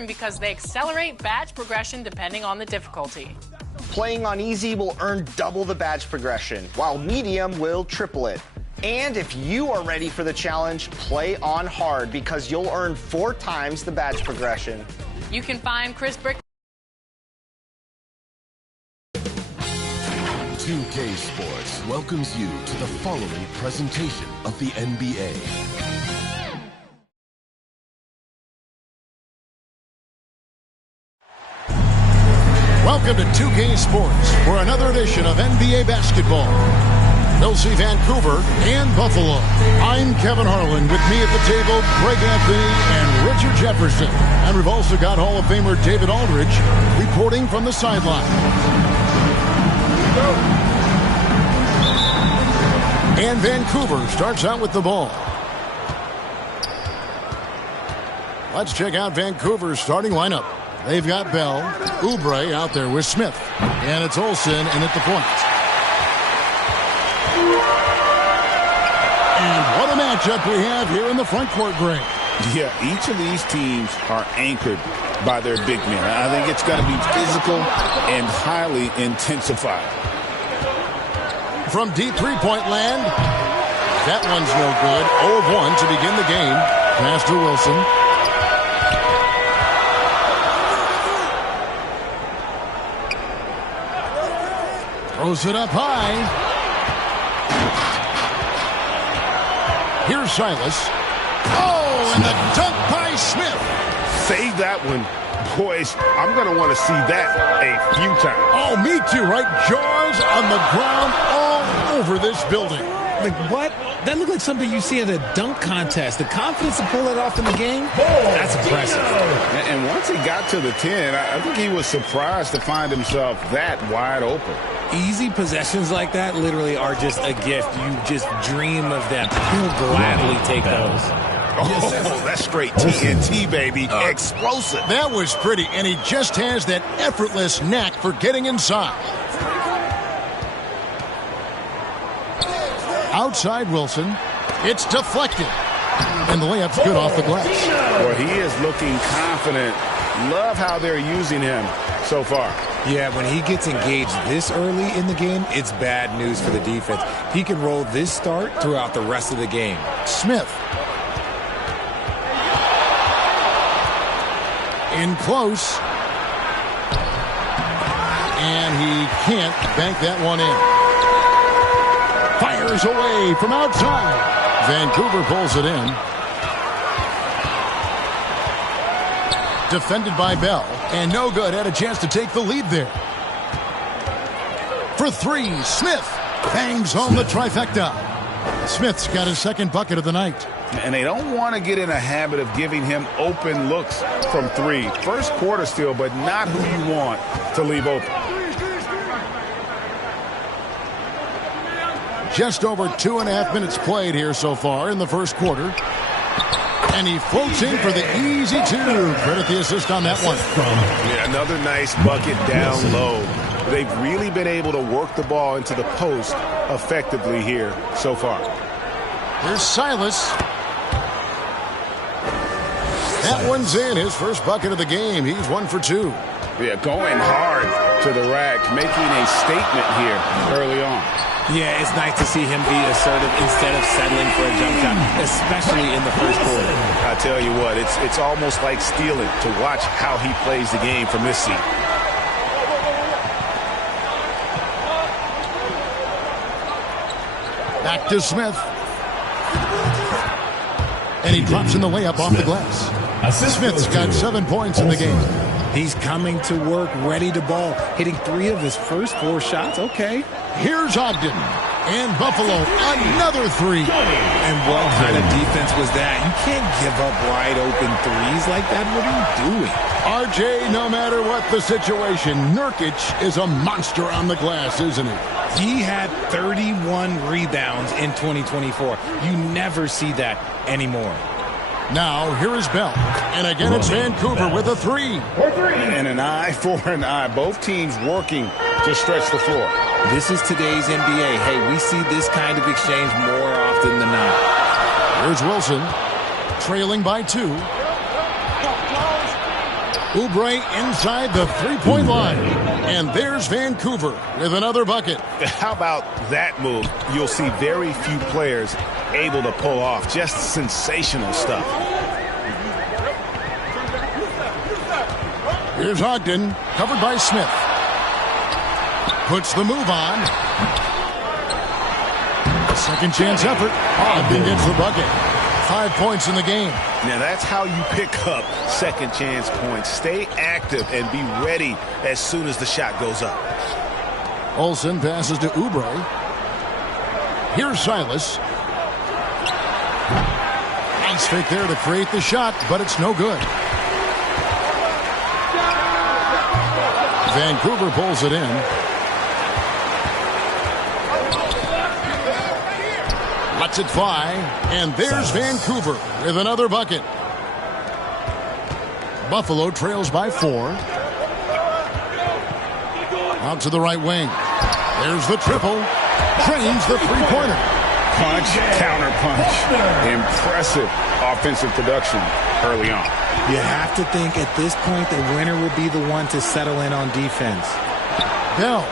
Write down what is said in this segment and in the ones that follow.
important because they accelerate badge progression depending on the difficulty. Playing on easy will earn double the badge progression, while medium will triple it. And if you are ready for the challenge, play on hard because you'll earn 4 times the badge progression. You can find Chris Brick. 2K Sports welcomes you to the following presentation of the NBA. Welcome to 2K Sports for another edition of NBA basketball. We'll see Vancouver and Buffalo. I'm Kevin Harlan. With me at the table, Greg Anthony and Richard Jefferson. And we've also got Hall of Famer David Aldridge reporting from the sideline. And Vancouver starts out with the ball. Let's check out Vancouver's starting lineup. They've got Bell, Oubre out there with Smith. And it's Olsen in at the point. And what a matchup we have here in the front court, Greg. Yeah, each of these teams are anchored by their big men. I think it's going to be physical and highly intensified. From deep three-point land, that one's no good. 0 of 1 to begin the game. Pass to Wilson. Throws it up high. Here's Silas. Oh, and the dunk by Smith. Save that one. Boys, I'm going to want to see that a few times. Oh, me too, right? Jaws on the ground all over this building. Like, what? That looked like something you see at a dunk contest. The confidence to pull it off in the game, that's impressive. And once he got to the 10, I think he was surprised to find himself that wide open. Easy possessions like that literally are just a gift. You just dream of them. He'll gladly take those. Oh, that's straight TNT, baby. Explosive. That was pretty, and he just has that effortless knack for getting inside. Outside Wilson. It's deflected. And the layup's good off the glass. Well, he is looking confident. Love how they're using him so far. Yeah, when he gets engaged this early in the game, it's bad news for the defense. He can roll this start throughout the rest of the game. Smith. In close. And he can't bank that one in. Fires away from outside. Vancouver pulls it in. Defended by Bell. And no good. Had a chance to take the lead there. For 3, Smith bangs home the trifecta. Smith's got his second bucket of the night. And they don't want to get in a habit of giving him open looks from 3. First quarter still, but not who you want to leave open. Just over 2.5 minutes played here so far in the first quarter. And he floats in for the easy 2. Credit the assist on that one. Yeah, another nice bucket down low. They've really been able to work the ball into the post effectively here so far. Here's Silas. That one's in. His first bucket of the game. He's 1 for 2. Yeah, going hard to the rack, making a statement here early on. Yeah, it's nice to see him be assertive instead of settling for a jump shot, especially in the first quarter. I tell you what, it's almost like stealing to watch how he plays the game from this seat. Back to Smith. And he drops in the layup off the glass. Smith's got 7 points in the game. He's coming to work, ready to ball, hitting 3 of his first 4 shots. Okay. Here's Ogden. And Buffalo, another 3. And what kind of defense was that? You can't give up wide open threes like that. What are you doing? RJ, no matter what the situation, Nurkic is a monster on the glass, isn't he? He had 31 rebounds in 2024. You never see that anymore. Now, here is Bell. And again, it's Vancouver with a 3. And an eye for an eye. Both teams working to stretch the floor. This is today's NBA. Hey, we see this kind of exchange more often than not. Here's Wilson, trailing by 2. Oubre inside the three-point line. And there's Vancouver with another bucket. How about that move? You'll see very few players able to pull off. Just sensational stuff. Here's Ogden, covered by Smith. Puts the move on. Second chance effort. Ogden gets the bucket. 5 points in the game. Now that's how you pick up second chance points. Stay active and be ready as soon as the shot goes up. Olsen passes to Oubre. Here's Silas. Nice fake there to create the shot, but it's no good. Vancouver pulls it in. Lets it fly, and there's Vancouver with another bucket. Buffalo trails by 4. Out to the right wing. There's the triple. Drains the three-pointer. Punch, counter punch. Impressive offensive production early on. You have to think at this point the winner will be the one to settle in on defense. Bell.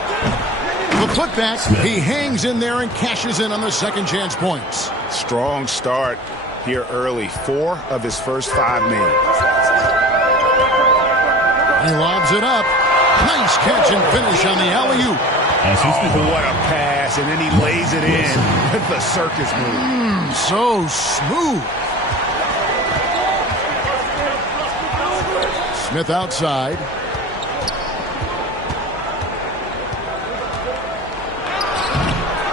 The putback. He hangs in there and cashes in on the second chance points. Strong start here early. 4 of his first 5 made. He lobs it up. Nice catch and finish on the alley-oop. Oh, what a pass. And then he lays it in with the circus move. So smooth. Smith outside.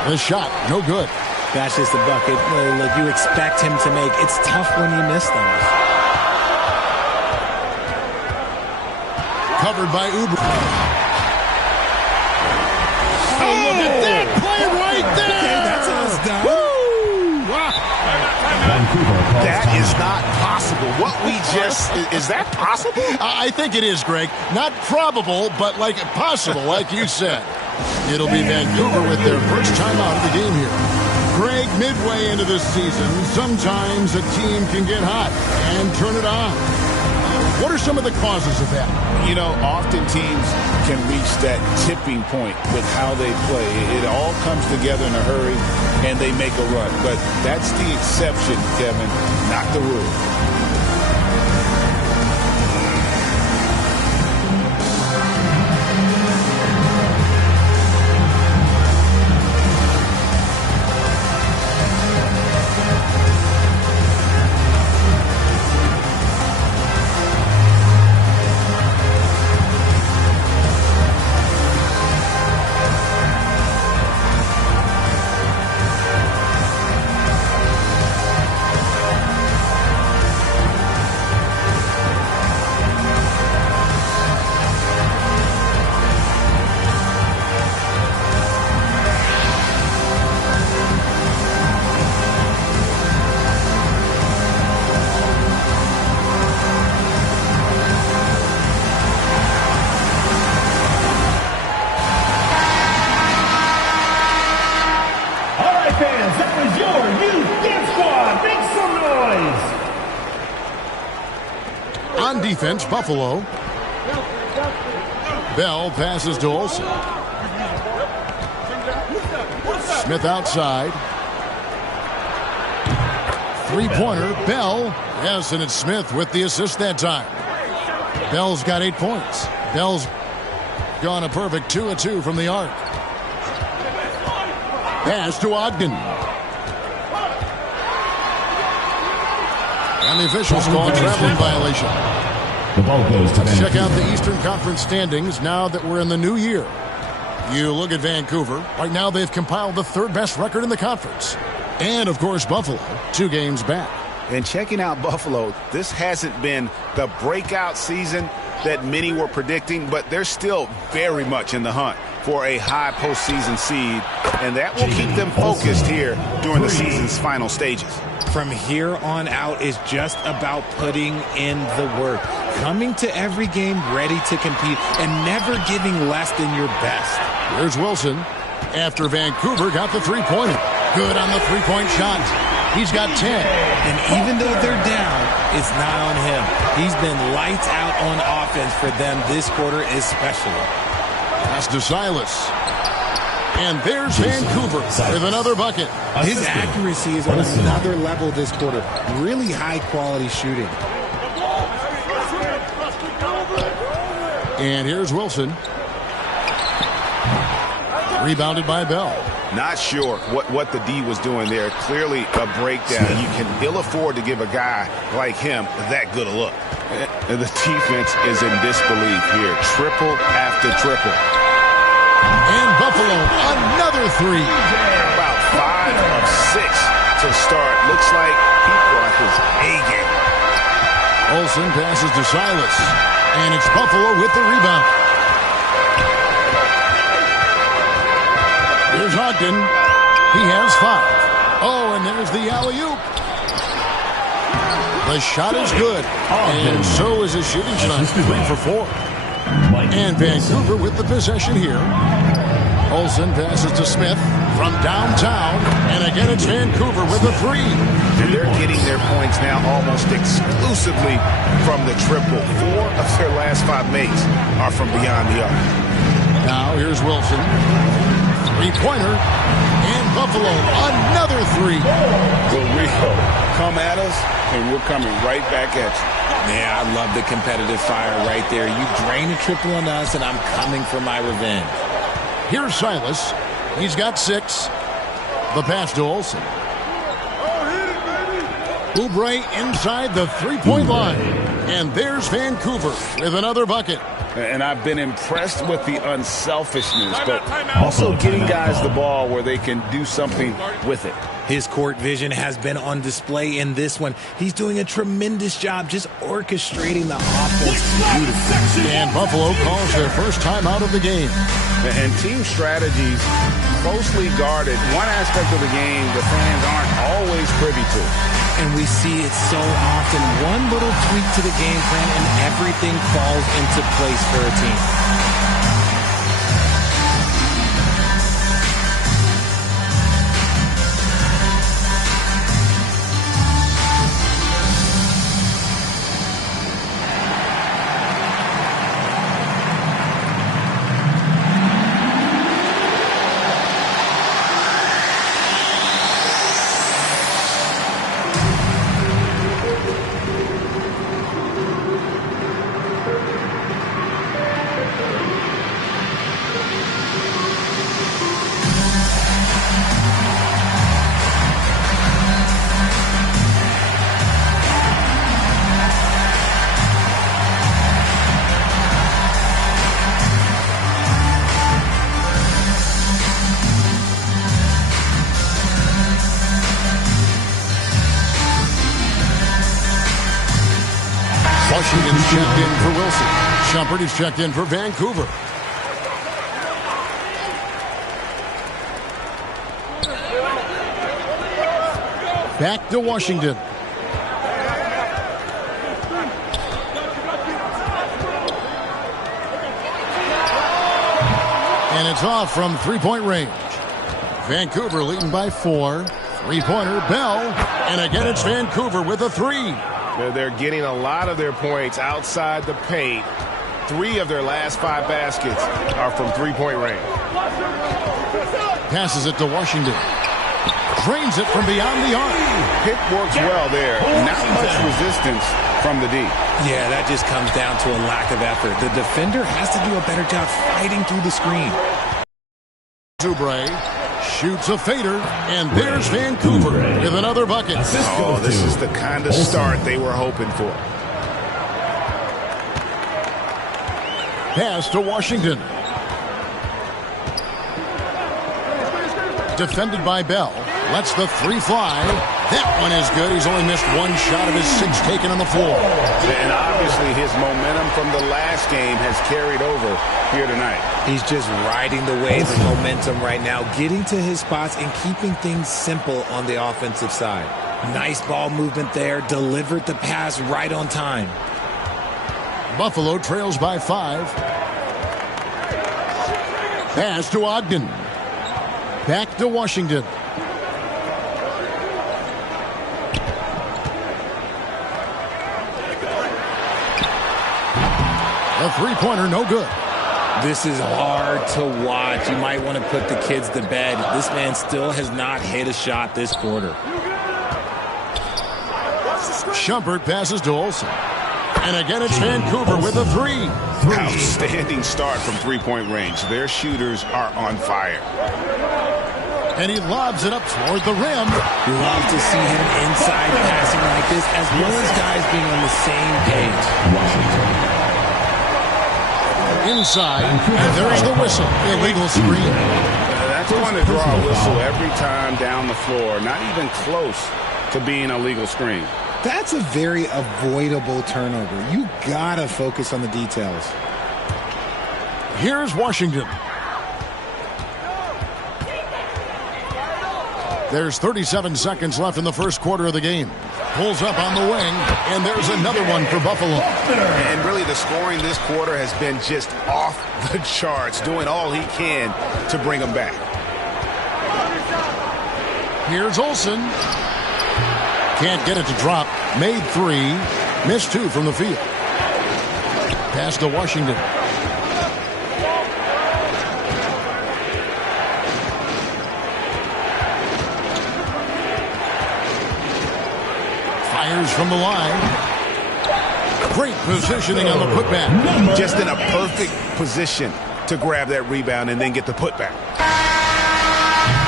The shot, no good. That's just a bucket. Look, you expect him to make. It's tough when you miss those. Covered by Oubre. Oh, look at that play right there. Okay, that's us done. Woo! Wow. That is not possible. What we just... Is that possible? I think it is, Greg. Not probable, but like possible, like you said. It'll be Vancouver with their first time out of the game here. Greg, midway into this season, sometimes a team can get hot and turn it on. What are some of the causes of that? You know, often teams can reach that tipping point with how they play. It all comes together in a hurry, and they make a run. But that's the exception, Kevin, not the rule. On defense, Buffalo. Bell passes to Olsen. Smith outside. Three-pointer, Bell. Yes, and it's Smith with the assist that time. Bell's got 8 points. Bell's gone a perfect 2 of 2 from the arc. Pass to Ogden. And the officials call traveling violation. The ball goes to Let's check Vancouver. out the Eastern Conference standings now that we're in the new year. You look at Vancouver. Right now they've compiled the 3rd best record in the conference. And, of course, Buffalo, 2 games back. And checking out Buffalo, this hasn't been the breakout season that many were predicting, but they're still very much in the hunt for a high postseason seed, and that will keep them focused here during the season's final stages. From here on out is just about putting in the work. Coming to every game ready to compete and never giving less than your best. Here's Wilson after Vancouver got the three-pointer. Good on the three-point shot. He's got 10. And even though they're down, it's not on him. He's been lights out on offense for them this quarter especially. Pass to Silas. And there's Vancouver with another bucket. His accuracy is on another level this quarter. Really high-quality shooting. And here's Wilson. Rebounded by Bell. Not sure what the D was doing there. Clearly a breakdown. You can ill afford to give a guy like him that good a look. And the defense is in disbelief here. Triple after triple. And Buffalo, another three. About 5 of 6 to start. Looks like he brought his A game. Olsen passes to Silas. And it's Buffalo with the rebound. Here's Ogden. He has 5. Oh, and there's the alley-oop. The shot is good. And so is his shooting tonight. 3 for 4. And Vancouver with the possession here. Olsen passes to Smith from downtown. And again, it's Vancouver with a 3. And they're getting their points now almost exclusively from the triple. 4 of their last 5 makes are from beyond the arc. Now here's Wilson. 3-pointer. And Buffalo, another 3. Well, Rico, come at us, and we're coming right back at you. Yeah, I love the competitive fire right there. You drain a triple on us, and I'm coming for my revenge. Here's Silas. He's got 6. The pass to Olsen. Oubre inside the 3-point line. And there's Vancouver with another bucket. And I've been impressed with the unselfishness, but also getting guys the ball where they can do something with it. His court vision has been on display in this one. He's doing a tremendous job just orchestrating the offense beautifully. And Buffalo calls their first time out of the game. And team strategies closely guarded. One aspect of the game the fans aren't always privy to. And we see it so often. One little tweak to the game plan and everything falls into place for a team. Washington's checked in for Wilson. Shumpert is checked in for Vancouver. Back to Washington. And it's off from 3-point range. Vancouver leading by 4. 3-pointer, Bell. And again, it's Vancouver with a 3. They're getting a lot of their points outside the paint. 3 of their last 5 baskets are from 3-point range. Passes it to Washington. Drains it from beyond the arc. Pick works well there. Not much resistance from the D. Yeah, that just comes down to a lack of effort. The defender has to do a better job fighting through the screen. Oubre shoots a fader, and there's Vancouver with another bucket. Oh, this is the kind of start they were hoping for. Pass to Washington. Defended by Bell. Lets the 3 fly. That one is good. He's only missed 1 shot of his 6 taken on the floor. And obviously his momentum from the last game has carried over here tonight. He's just riding the wave of momentum right now, getting to his spots and keeping things simple on the offensive side. Nice ball movement there. Delivered the pass right on time. Buffalo trails by 5. Pass to Ogden. Back to Washington. The three-pointer, no good. This is hard to watch. You might want to put the kids to bed. This man still has not hit a shot this quarter. Shumpert passes to Olsen. And again, it's Vancouver with a three. Outstanding start from three-point range. Their shooters are on fire. And he lobs it up toward the rim. Love to see him inside passing like this, as well as guys being on the same page. Inside, and there's the whistle. Illegal screen. That's going to draw a whistle every time down the floor. Not even close to being a legal screen. That's a very avoidable turnover. You gotta focus on the details. Here's Washington. There's 37 seconds left in the first quarter of the game. Pulls up on the wing, and there's another one for Buffalo. And really the scoring this quarter has been just off the charts, doing all he can to bring them back. Here's Olsen. Can't get it to drop. Made three. Missed two from the field. Pass to Washington. Fires from the line. Great positioning on the putback. Just in a perfect position to grab that rebound and then get the putback.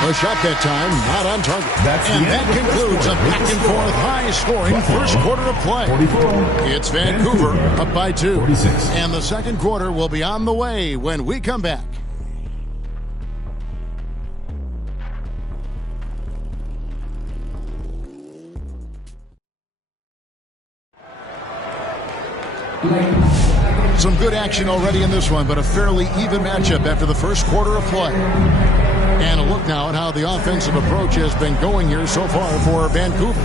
A shot that time, not on target. And that concludes a back-and-forth high-scoring first quarter of play. It's Vancouver up by 2. And the second quarter will be on the way when we come back. Some good action already in this one, but a fairly even matchup after the first quarter of play. And a look now at how the offensive approach has been going here so far for Vancouver.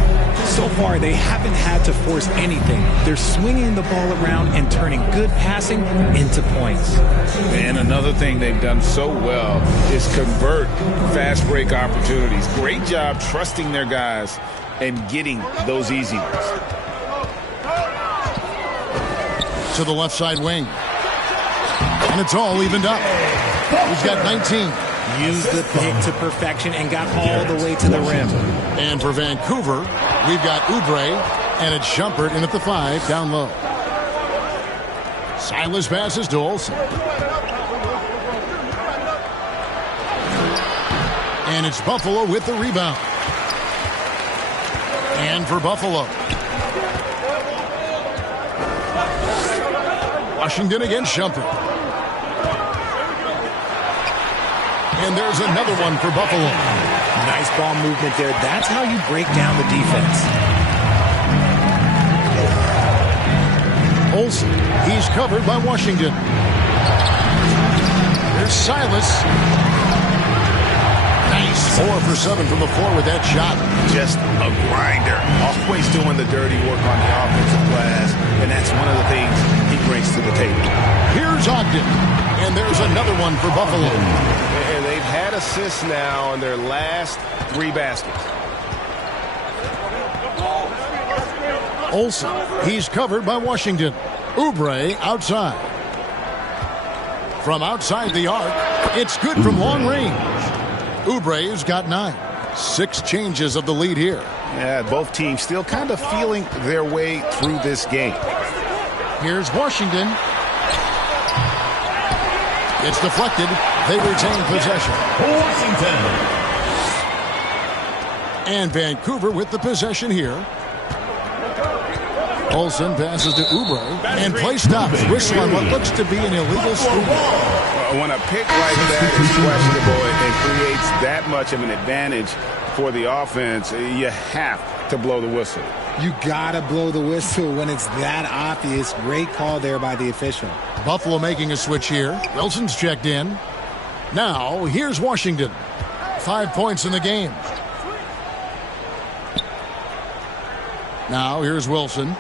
So far, they haven't had to force anything. They're swinging the ball around and turning good passing into points. And another thing they've done so well is convert fast break opportunities. Great job trusting their guys and getting those easy ones. To the left side wing. And it's all evened up. He's got 19. Used the pick to perfection and got all the way to the rim. And for Vancouver, we've got Oubre, and it's Shumpert in at the 5, down low. Silas passes to Olsen. And it's Buffalo with the rebound. And for Buffalo, Washington against Shumpert. And there's another one for Buffalo. Nice ball movement there. That's how you break down the defense. Olsen, he's covered by Washington. There's Silas. Nice 4 for 7 from the floor with that shot. Just a grinder. Always doing the dirty work on the offensive glass, and that's one of the things he brings to the table. Here's Ogden, and there's another one for Buffalo. And they've had assists now on their last 3 baskets. Olsen, he's covered by Washington. Oubre outside. From outside the arc, it's good from long range. Oubre's got 9. 6 changes of the lead here. Yeah, both teams still kind of feeling their way through this game. Here's Washington. It's deflected. They retain possession. Washington. And Vancouver with the possession here. Olsen passes to Oubre, and play stops. Whistle on what looks to be an illegal screen. When a pick like that is questionable and creates that much of an advantage for the offense, you have to blow the whistle. You gotta blow the whistle when it's that obvious. Great call there by the official. Buffalo making a switch here. Wilson's checked in. Now, here's Washington. 5 points in the game. Now, here's Wilson.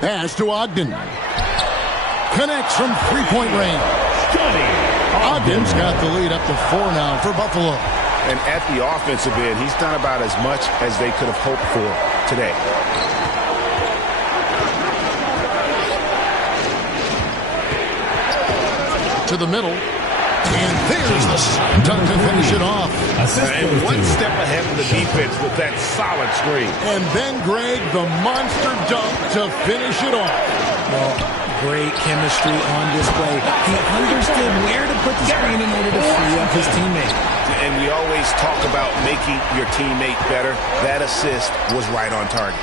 Pass to Ogden. Connects from three-point range. Ogden's got the lead up to 4 now for Buffalo. And at the offensive end, he's done about as much as they could have hoped for today. to the middle. And there's the slam dunk to finish it off. And one step ahead of the defense with that solid screen. And then, Greg, the monster dunk to finish it off. Well, great chemistry on display. He understood where to put the screen in order to free up his teammate. And we always talk about making your teammate better. That assist was right on target.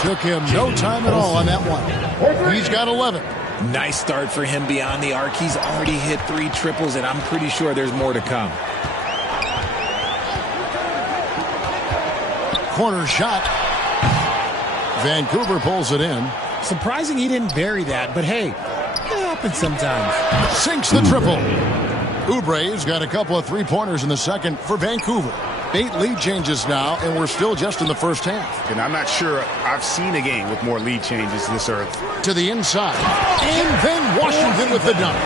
Took him no time at all on that one. He's got 11. Nice start for him beyond the arc. He's already hit 3 triples, and I'm pretty sure there's more to come. Corner shot. Vancouver pulls it in. Surprising he didn't bury that, but hey, it happens sometimes. Sinks the triple. Oubre's got a couple of three-pointers in the second for Vancouver. 8 lead changes now, and we're still just in the first half. And I'm not sure I've seen a game with more lead changes this early. To the inside. And then Washington with the dunk.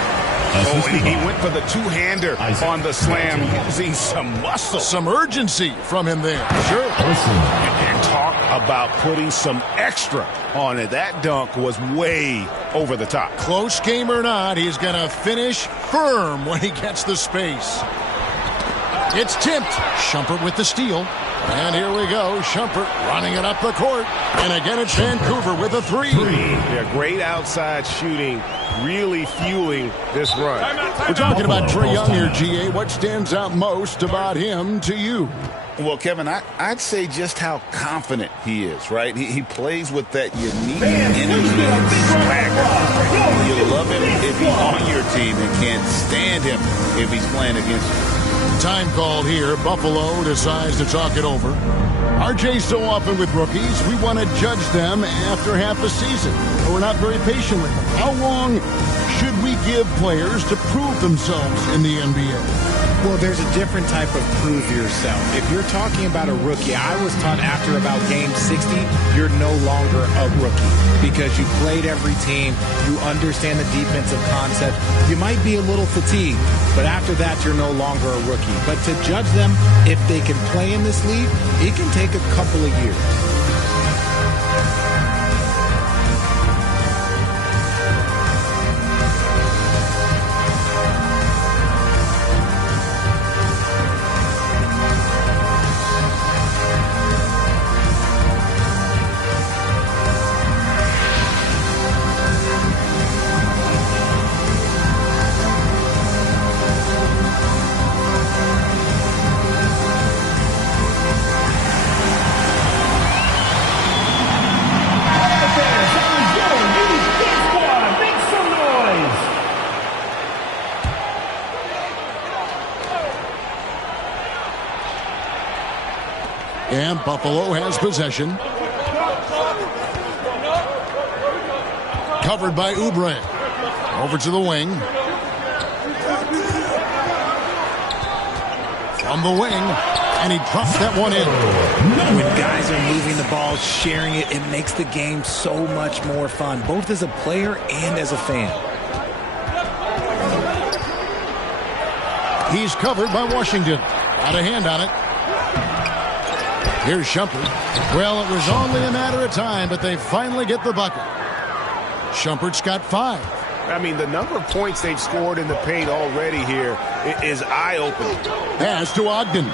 Oh, and he went for the two-hander on the slam using some muscle. Some urgency from him there. Sure. And talk about putting some extra on it. That dunk was way over the top. Close game or not, he's going to finish firm when he gets the space. It's tipped. Shumpert with the steal. And here we go. Shumpert running it up the court. And again, it's Vancouver with a 3. Yeah, great outside shooting, really fueling this run. We're talking about Trae Young here, GA. What stands out most about him to you? Well, Kevin, I'd say just how confident he is, right? He plays with that unique energy and swagger. You love him if he's on your team and can't stand him if he's playing against you. Time called here. Buffalo decides to talk it over. RJ, so often with rookies, we want to judge them after half a season. But we're not very patient with them. How long should we give players to prove themselves in the NBA? Well, there's a different type of prove yourself. If you're talking about a rookie, I was taught after about game 60, you're no longer a rookie because you played every team, you understand the defensive concept. You might be a little fatigued, but after that, you're no longer a rookie. But to judge them, if they can play in this league, it can take a couple of years. And Buffalo has possession. Covered by Oubre. Over to the wing. From the wing. And he drops that one in. When guys are moving the ball, sharing it, it makes the game so much more fun, both as a player and as a fan. He's covered by Washington. Got a hand on it. Here's Shumpert. Well, it was only a matter of time, but they finally get the bucket. Shumpert's got 5. I mean, the number of points they've scored in the paint already here is eye-opening. Pass to Ogden.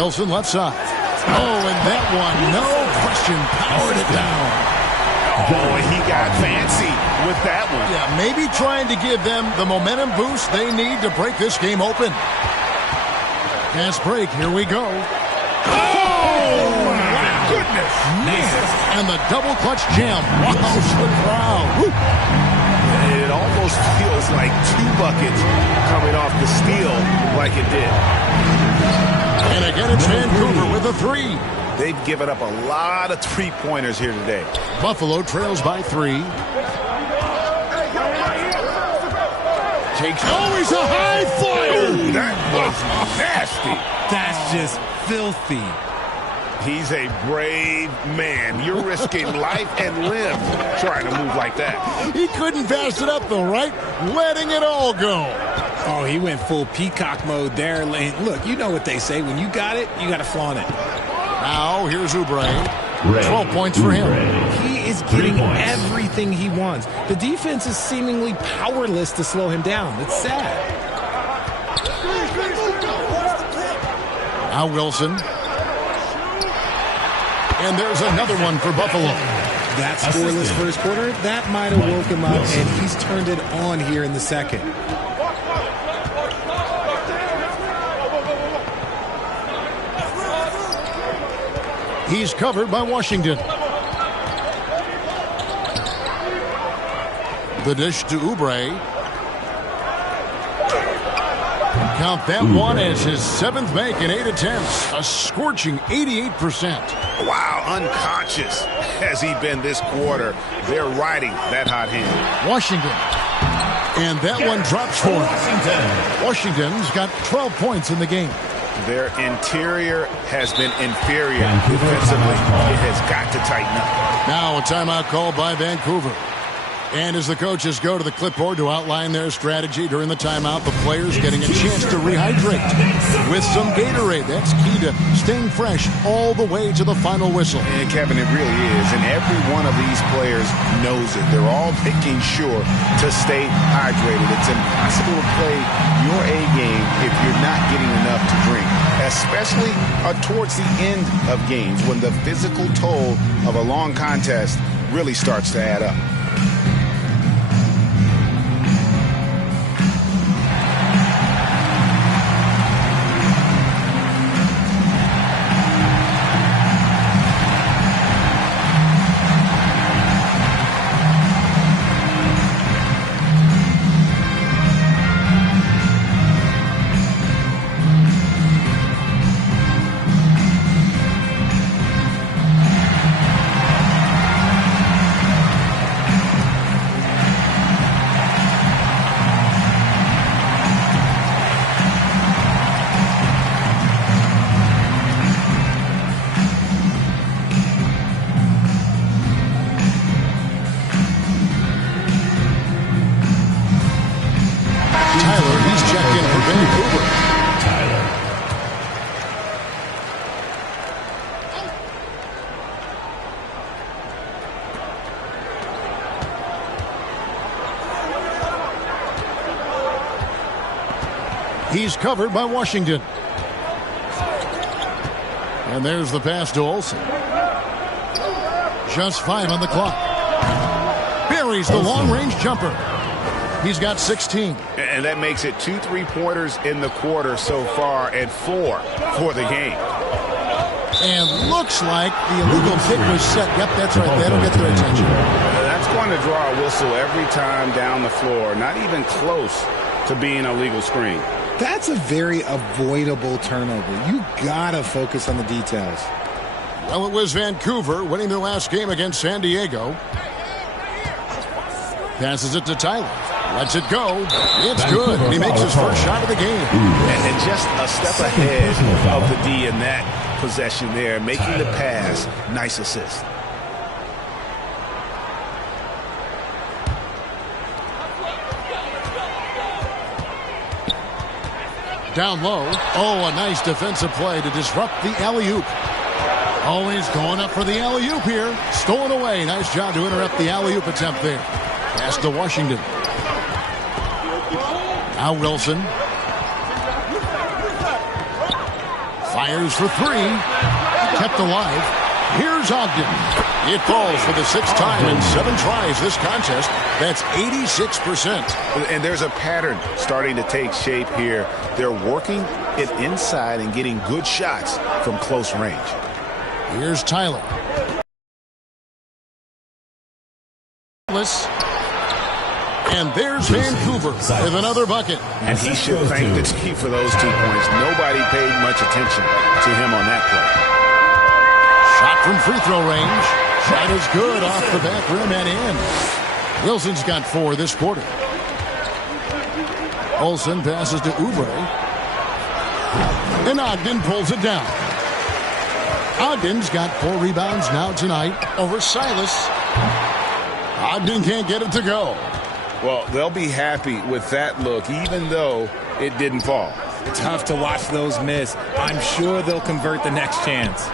Wilson left side. Oh, and that one, no question, powered it down. Oh, and he got fancy with that one. Yeah, maybe trying to give them the momentum boost they need to break this game open. Fast break, here we go. Oh, my goodness. Man. And the double clutch jam. Wow, the crowd. Woo. It almost feels like 2 buckets coming off the steal like it did. And again, it's Vancouver with a 3. They've given up a lot of three-pointers here today. Buffalo trails by 3. Takes always a high flyer. Ooh, that was nasty. That's just filthy. He's a brave man. You're risking life and limb trying to move like that. He couldn't pass it up though, right? Letting it all go. Oh, he went full peacock mode there. Look, you know what they say. When you got it, you got to flaunt it. Now, here's Oubre. 12 points for him. He is getting everything he wants. The defense is seemingly powerless to slow him down. It's sad. Now Wilson. And there's another one for Buffalo. That scoreless first quarter, that might have woke him up, and he's turned it on here in the second. He's covered by Washington. The dish to Oubre. Count that one as his 7th make in 8 attempts. A scorching 88%. Wow, unconscious has he been this quarter. They're riding that hot hand. Washington. And that one drops for him. Washington's got 12 points in the game. Their interior has been inferior defensively. It has got to tighten up. Now a timeout called by Vancouver. And as the coaches go to the clipboard to outline their strategy during the timeout, the players getting a chance to rehydrate with some Gatorade. That's key to staying fresh all the way to the final whistle. And Kevin, it really is. And every one of these players knows it. They're all making sure to stay hydrated. It's impossible to play your A game if you're not getting enough to drink, especially towards the end of games when the physical toll of a long contest really starts to add up. He's covered by Washington. And there's the pass to Olsen. Just 5 on the clock. Buries the long-range jumper. He's got 16. And that makes it 2 3-pointers in the quarter so far and 4 for the game. And looks like the illegal kick was set. Yep, that's right. That'll get their attention. That's going to draw a whistle every time down the floor. Not even close to being a legal screen. That's a very avoidable turnover. You gotta focus on the details. Well, it was Vancouver winning their last game against San Diego. Passes it to Tyler. Lets it go. It's good. And he makes his first shot of the game. And just a step ahead of the D in that possession there, making the pass. Nice assist. Down low. Oh, a nice defensive play to disrupt the alley-oop. Always going up for the alley-oop here. Stolen away. Nice job to interrupt the alley-oop attempt there. Pass to Washington. Now Wilson. Fires for 3. Kept alive. Here's Ogden. It falls for the 6th time in 7 tries this contest. That's 86%. And there's a pattern starting to take shape here. They're working it inside and getting good shots from close range. Here's Tyler. And there's Vancouver with another bucket. And he should thank the team for those 2 points. Nobody paid much attention to him on that play. Shot from free throw range. Shot is good off the back rim and in. Wilson's got 4 this quarter. Olsen passes to Oubre. And Ogden pulls it down. Ogden's got 4 rebounds now tonight over Silas. Ogden can't get it to go. Well, they'll be happy with that look, even though it didn't fall. Tough to watch those miss. I'm sure they'll convert the next chance.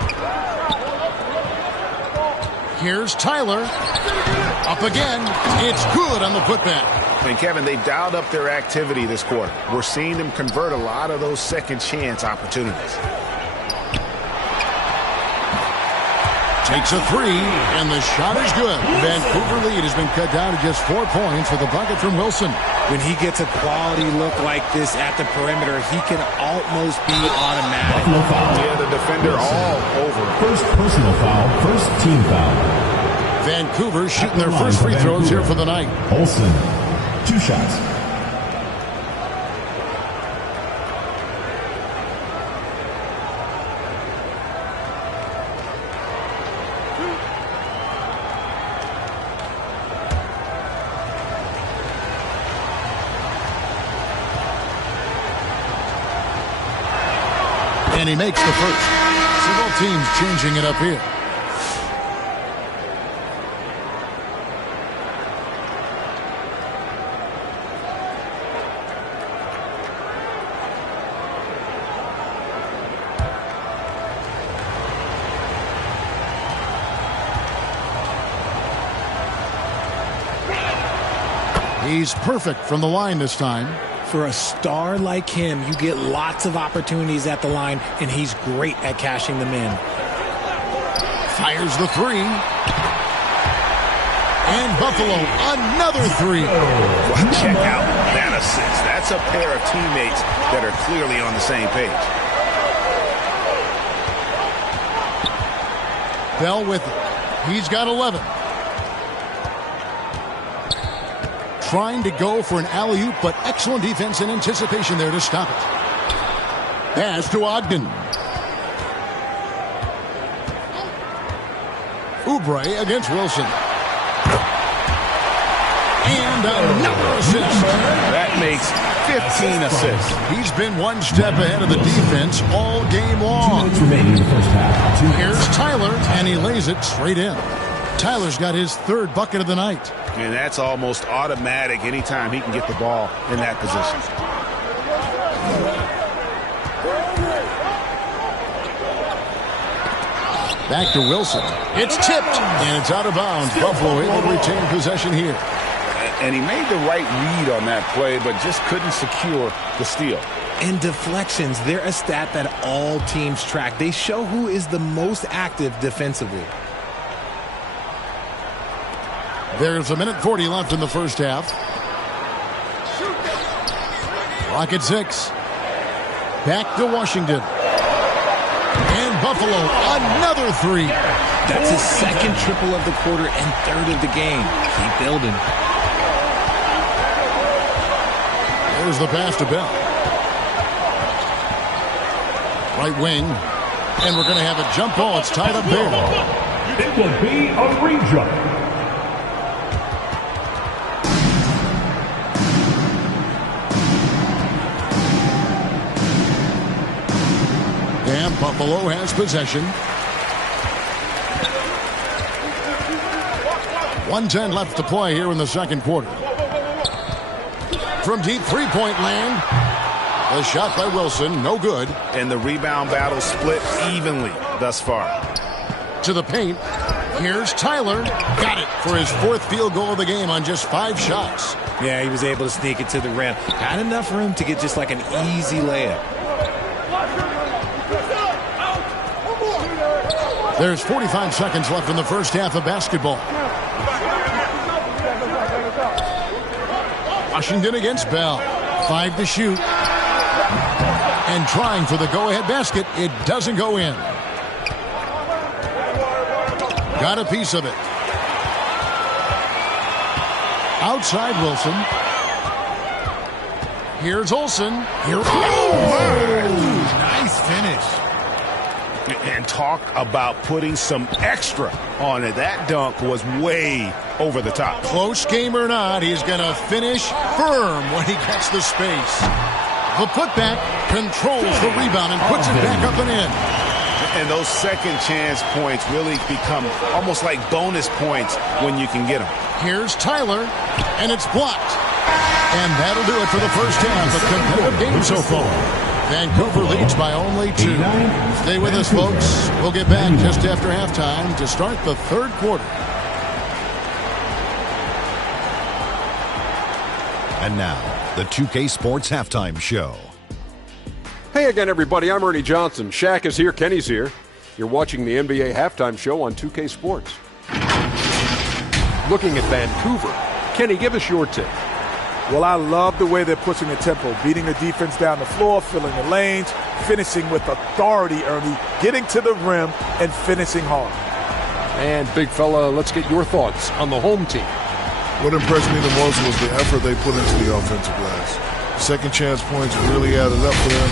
Here's Tyler. Up again. It's good on the putback. And Kevin, they've dialed up their activity this quarter. We're seeing them convert a lot of those second chance opportunities. Takes a three, and the shot is good. Vancouver lead has been cut down to just 4 points with a bucket from Wilson. When he gets a quality look like this at the perimeter, he can almost be automatic. Yeah, the defender all over. First personal foul, first team foul. Vancouver shooting their first free throws here for the night. Olsen, 2 shots. And he makes the first. Several teams changing it up here. He's perfect from the line this time. For a star like him, you get lots of opportunities at the line, and he's great at cashing them in. Fires the three. And Buffalo, another three. Well, check out that assist. That's a pair of teammates that are clearly on the same page. Bell with, he's got 11. Trying to go for an alley-oop, but excellent defense and anticipation there to stop it. Pass to Ogden. Oubre against Wilson. And another assist. That makes 15 assists. He's been one step ahead of the defense all game 2 long. minutes remaining in the first half. Here's Tyler, and he lays it straight in. Tyler's got his third bucket of the night. And that's almost automatic anytime he can get the ball in that position. Back to Wilson. It's tipped, and it's out of bounds. Buffalo able to retain possession here. And he made the right read on that play, but just couldn't secure the steal. And deflections, they're a stat that all teams track. They show who is the most active defensively. There's 1:40 left in the first half. Clock at 6. Back to Washington. And Buffalo, another three. That's his second triple of the quarter and third of the game. Keep building. There's the pass to Bell. Right wing. And we're going to have a jump ball. It's tied up there. It will be a re-jump. And Buffalo has possession. 1:10 left to play here in the second quarter. From deep three-point land. The shot by Wilson, no good. And the rebound battle split evenly thus far. To the paint. Here's Tyler. Got it for his fourth field goal of the game on just 5 shots. Yeah, he was able to sneak it to the rim. Had enough room to get just like an easy layup. There's 45 seconds left in the first half of basketball. Washington against Bell. 5 to shoot. And trying for the go-ahead basket. It doesn't go in. Got a piece of it. Outside Wilson. Here's Olsen. Nice finish. And talk about putting some extra on it. That dunk was way over the top. Close game or not, he's going to finish firm when he gets the space. The putback controls the rebound and puts it back up and in. And those second chance points really become almost like bonus points when you can get them. Here's Tyler, and it's blocked. And that'll do it for the first half. A competitive game so far. Vancouver leads by only 2. Stay with us, folks. We'll get back just after halftime to start the third quarter. And now, the 2K Sports Halftime Show. Hey again, everybody. I'm Ernie Johnson. Shaq is here. Kenny's here. You're watching the NBA Halftime Show on 2K Sports. Looking at Vancouver. Kenny, give us your tip. Well, I love the way they're pushing the tempo, beating the defense down the floor, filling the lanes, finishing with authority, Ernie, getting to the rim and finishing hard. And big fella, let's get your thoughts on the home team. What impressed me the most was the effort they put into the offensive glass. Second chance points really added up for them.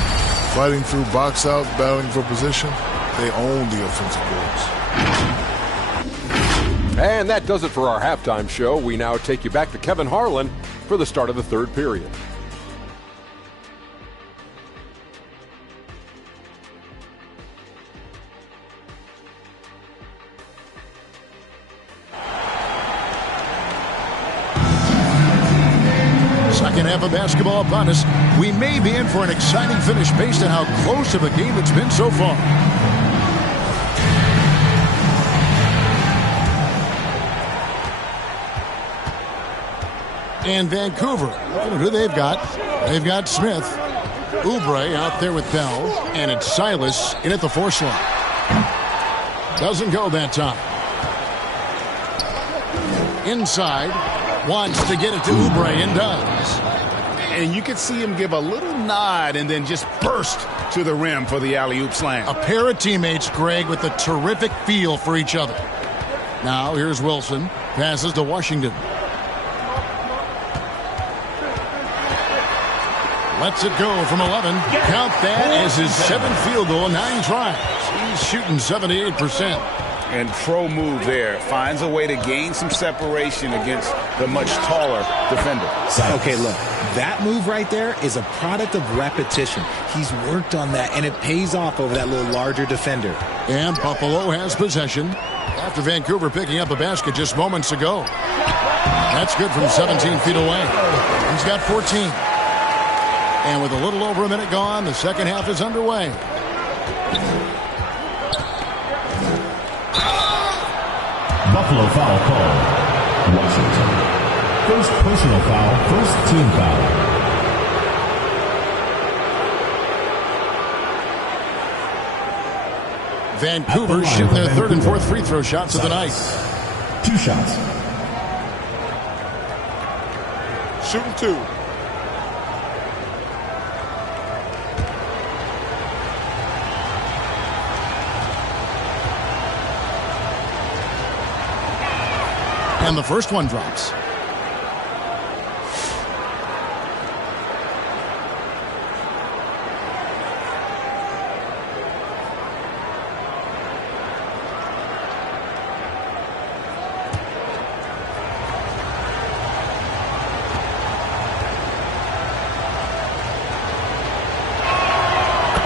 Fighting through box outs, battling for position, they own the offensive boards. And that does it for our halftime show. We now take you back to Kevin Harlan for the start of the third period. Second half of basketball upon us. We may be in for an exciting finish based on how close of a game it's been so far. And Vancouver, who they've got? They've got Smith, Oubre out there with Bell, and it's Silas in at the force line. Doesn't go that time. Inside, wants to get it to Oubre and does. And you can see him give a little nod and then just burst to the rim for the alley-oop slam. A pair of teammates, Greg, with a terrific feel for each other. Now here's Wilson, passes to Washington. Lets it go from 11. Count that as his 7th field goal, 9 tries. He's shooting 78%. And pro move there. Finds a way to gain some separation against the much taller defender. Okay, look, that move right there is a product of repetition. He's worked on that, and it pays off over that little larger defender. And Buffalo has possession after Vancouver picking up a basket just moments ago. That's good from 17 feet away. He's got 14. And with a little over a minute gone, the second half is underway. Buffalo foul called. Washington. First personal foul, first team foul. Vancouver shooting their third and fourth free throw shots of the night. 2 shots. Shooting 2. And the first one drops.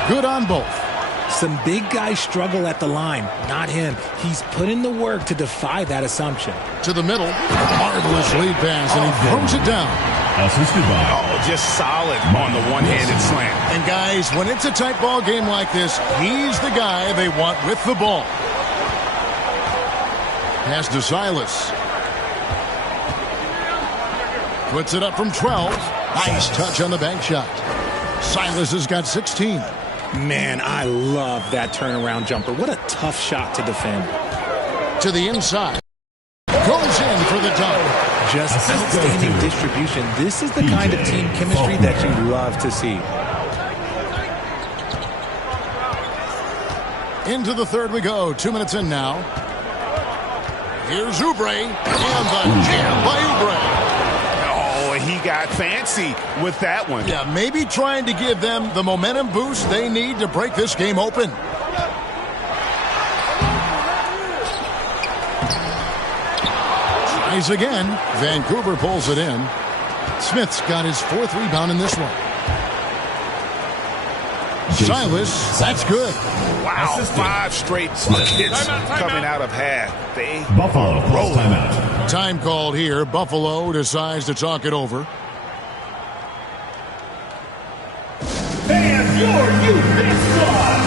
Good on both. Some big guys struggle at the line. Not him. He's put in the work to defy that assumption. To the middle. Marvelous lead pass, and he throws it down. Assisted by. Oh, just solid on the one-handed slam. And guys, when it's a tight ball game like this, he's the guy they want with the ball. Pass to Silas. Puts it up from 12. Nice touch on the bank shot. Silas has got 16. Man, I love that turnaround jumper. What a tough shot to defend. To the inside. Goes in for the dunk. Just outstanding distribution. This is the kind of team chemistry that you love to see. Into the third we go. 2 minutes in now. Here's Oubre. And the jam by Oubre. He got fancy with that one. Yeah, maybe trying to give them the momentum boost they need to break this game open. Tries again. Vancouver pulls it in. Smith's got his 4th rebound in this one. Silas, that's good. Wow, 5 straight buckets coming out of half. Buffalo calls timeout. Time called here. Buffalo decides to talk it over. And your this one.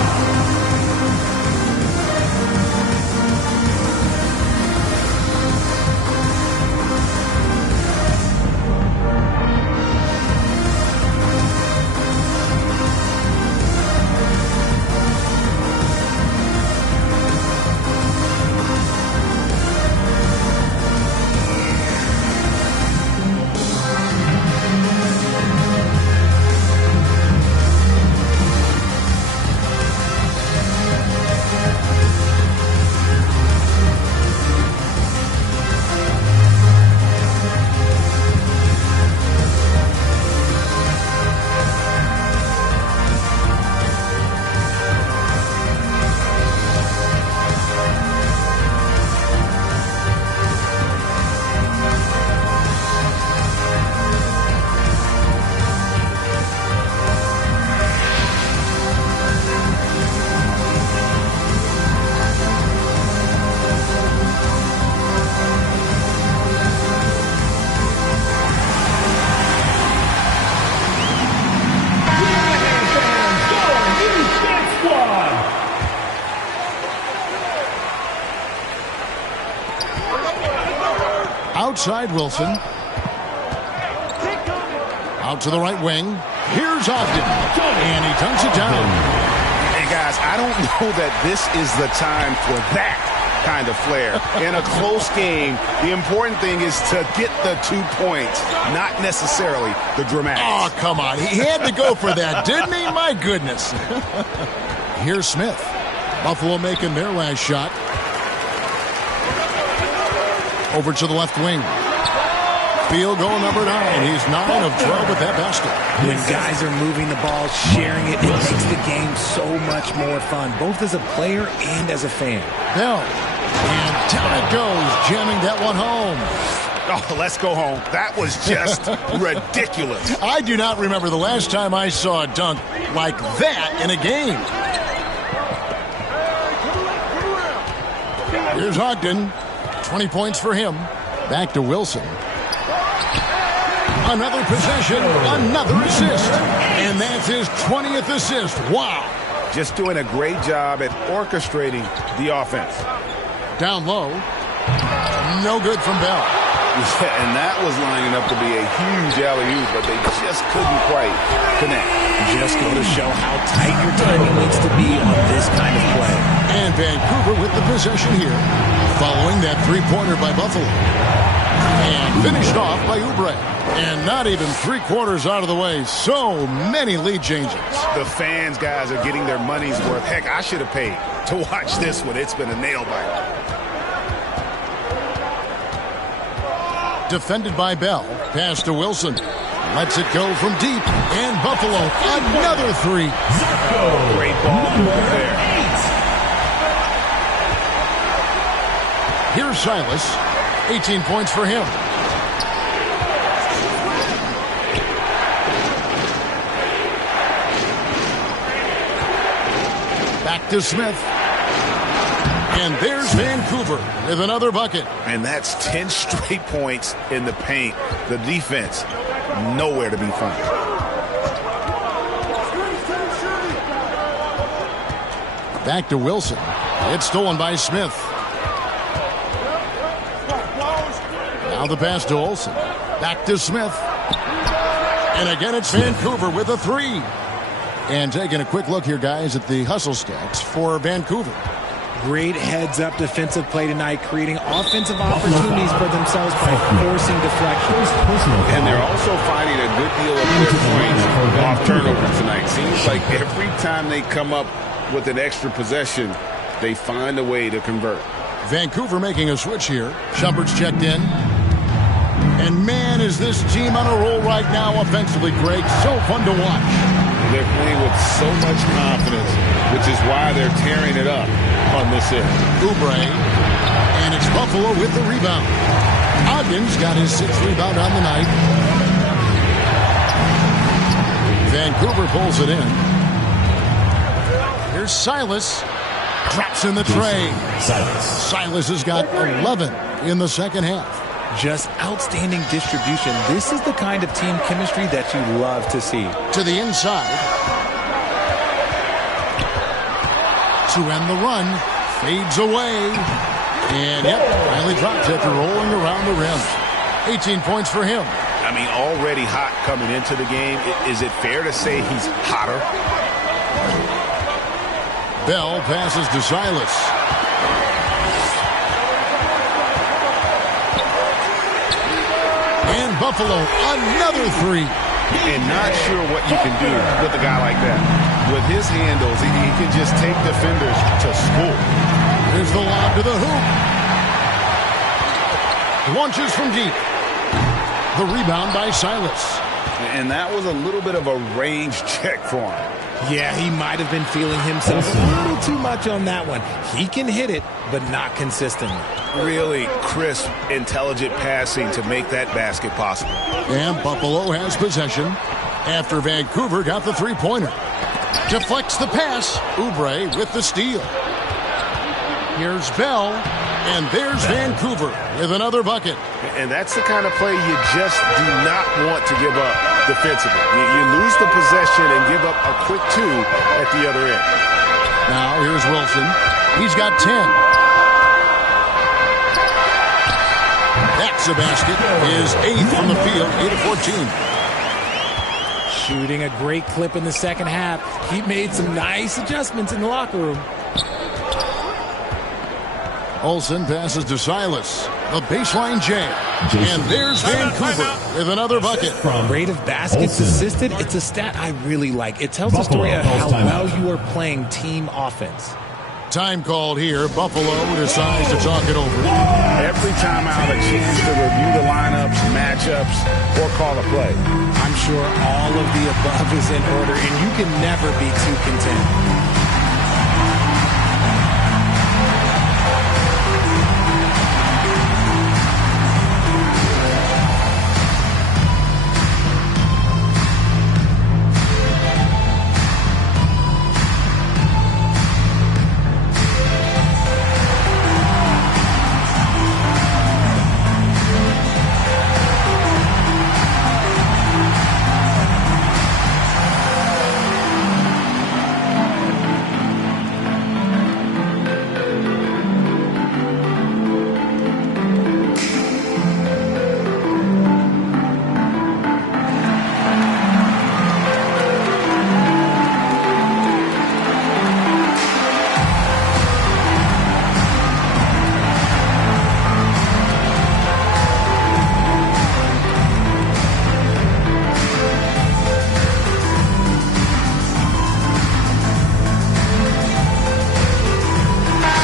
Outside Wilson. Out to the right wing. Here's Ogden. And he dunks it down. Hey, guys, I don't know that this is the time for that kind of flair. In a close game, the important thing is to get the 2 points, not necessarily the dramatics. Oh, come on. He had to go for that, didn't he? My goodness. Here's Smith. Buffalo making their last shot. Over to the left wing. Field goal number 9. He's 9 of 12 with that basket. When guys are moving the ball, sharing it, it makes the game so much more fun, both as a player and as a fan. Bell. And down it goes, jamming that one home. Oh, let's go home. That was just ridiculous. I do not remember the last time I saw a dunk like that in a game. Here's Ogden. 20 points for him. Back to Wilson. Another possession, another assist. And that's his 20th assist. Wow. Just doing a great job at orchestrating the offense. Down low. No good from Bell. Yeah, and that was lining up to be a huge alley-oop, but they just couldn't quite connect. Just go to show how tight your timing needs to be on this kind of play. And Vancouver with the possession here, following that three-pointer by Buffalo. And finished off by Oubre. And not even 3/4 out of the way. So many lead changes. The fans, guys, are getting their money's worth. Heck, I should have paid to watch this one. It's been a nail-biter. Defended by Bell. Pass to Wilson. Lets it go from deep. And Buffalo, another three. Great ball movement there. Here's Silas. 18 points for him. Back to Smith. And there's Vancouver with another bucket. And that's 10 straight points in the paint. The defense, nowhere to be found. Back to Wilson. It's stolen by Smith. Now the pass to Olsen. Back to Smith. And again, it's Vancouver with a three. And taking a quick look here, guys, at the hustle stats for Vancouver. Great heads-up defensive play tonight, creating offensive opportunities for themselves by forcing deflections. And they're also finding a good deal of good points off turnovers tonight. Seems like every time they come up with an extra possession, they find a way to convert. Vancouver making a switch here. Shumpert's checked in. And man, is this team on a roll right now offensively, Greg. So fun to watch. They're playing with so much confidence, which is why they're tearing it up on this end. Oubre. And it's Buffalo with the rebound. Ogden's got his 6th rebound on the night. Vancouver pulls it in. Here's Silas. Drops in the tray. Silas has got 11 in the second half. Just outstanding distribution. This is the kind of team chemistry that you love to see. To the inside. to end the run. Fades away. And, yep, finally drops after rolling around the rim. 18 points for him. I mean, already hot coming into the game. Is it fair to say he's hotter? Bell passes to Silas. And Buffalo, another three. And not sure what you can do with a guy like that. With his handles, he can just take defenders to school. Here's the lob to the hoop. Launches from deep. The rebound by Silas. And that was a little bit of a range check for him. Yeah, he might have been feeling himself a little too much on that one. He can hit it, but not consistently. Really crisp, intelligent passing to make that basket possible. And Buffalo has possession after Vancouver got the three-pointer. Deflects the pass. Oubre with the steal. Here's Bell, and there's Vancouver with another bucket. And that's the kind of play you just do not want to give up defensively. You lose the possession and give up a quick two at the other end. Now here's Wilson. He's got 10. That's a basket. His 8th from the field, 8 of 14. Shooting a great clip in the second half. He made some nice adjustments in the locker room. Olsen passes to Silas. The baseline J. And there's Vancouver with another bucket. Rate of baskets assisted, it's a stat I really like. It tells a story of how well you are playing team offense. Time called here. Buffalo decides to talk it over. Every time out, a chance to review the lineups, matchups, or call a play. I'm sure all of the above is in order, and you can never be too content.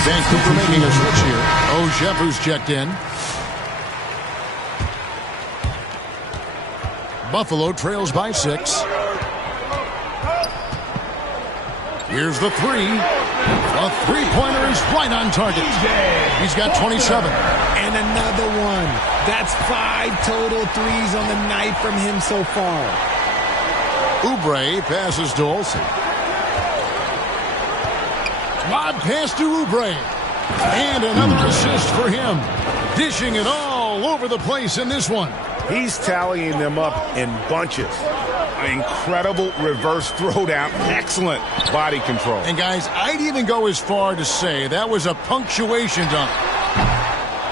Vancouver making a switch here. O'Sheffers checked in. Buffalo trails by 6. Here's the three. A three-pointer is right on target. He's got 27. And another one. That's 5 total threes on the night from him so far. Oubre passes to Olsen. Lob pass to Oubre. And another assist for him. Dishing it all over the place in this one. He's tallying them up in bunches. Incredible reverse throwdown. Excellent body control. And guys, I'd even go as far to say that was a punctuation dunk.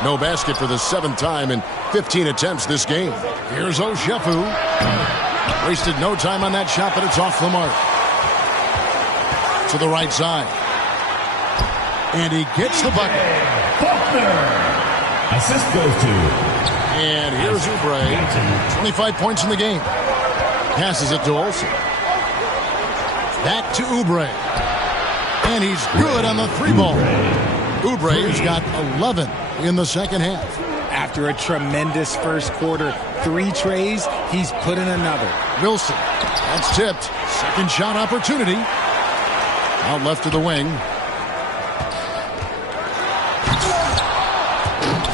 No basket for the 7th time in 15 attempts this game. Here's O'Sheffers. Wasted no time on that shot, but it's off the mark. To the right side. And he gets the bucket. Faulkner. Assist goes to. And here's Oubre. 25 points in the game. Passes it to Olsen. Back to Oubre. And he's good on the 3-ball. Oubre has got 11 in the second half. After a tremendous first quarter, 3 trays, he's put in another. Wilson. That's tipped. Second shot opportunity. Out left to the wing.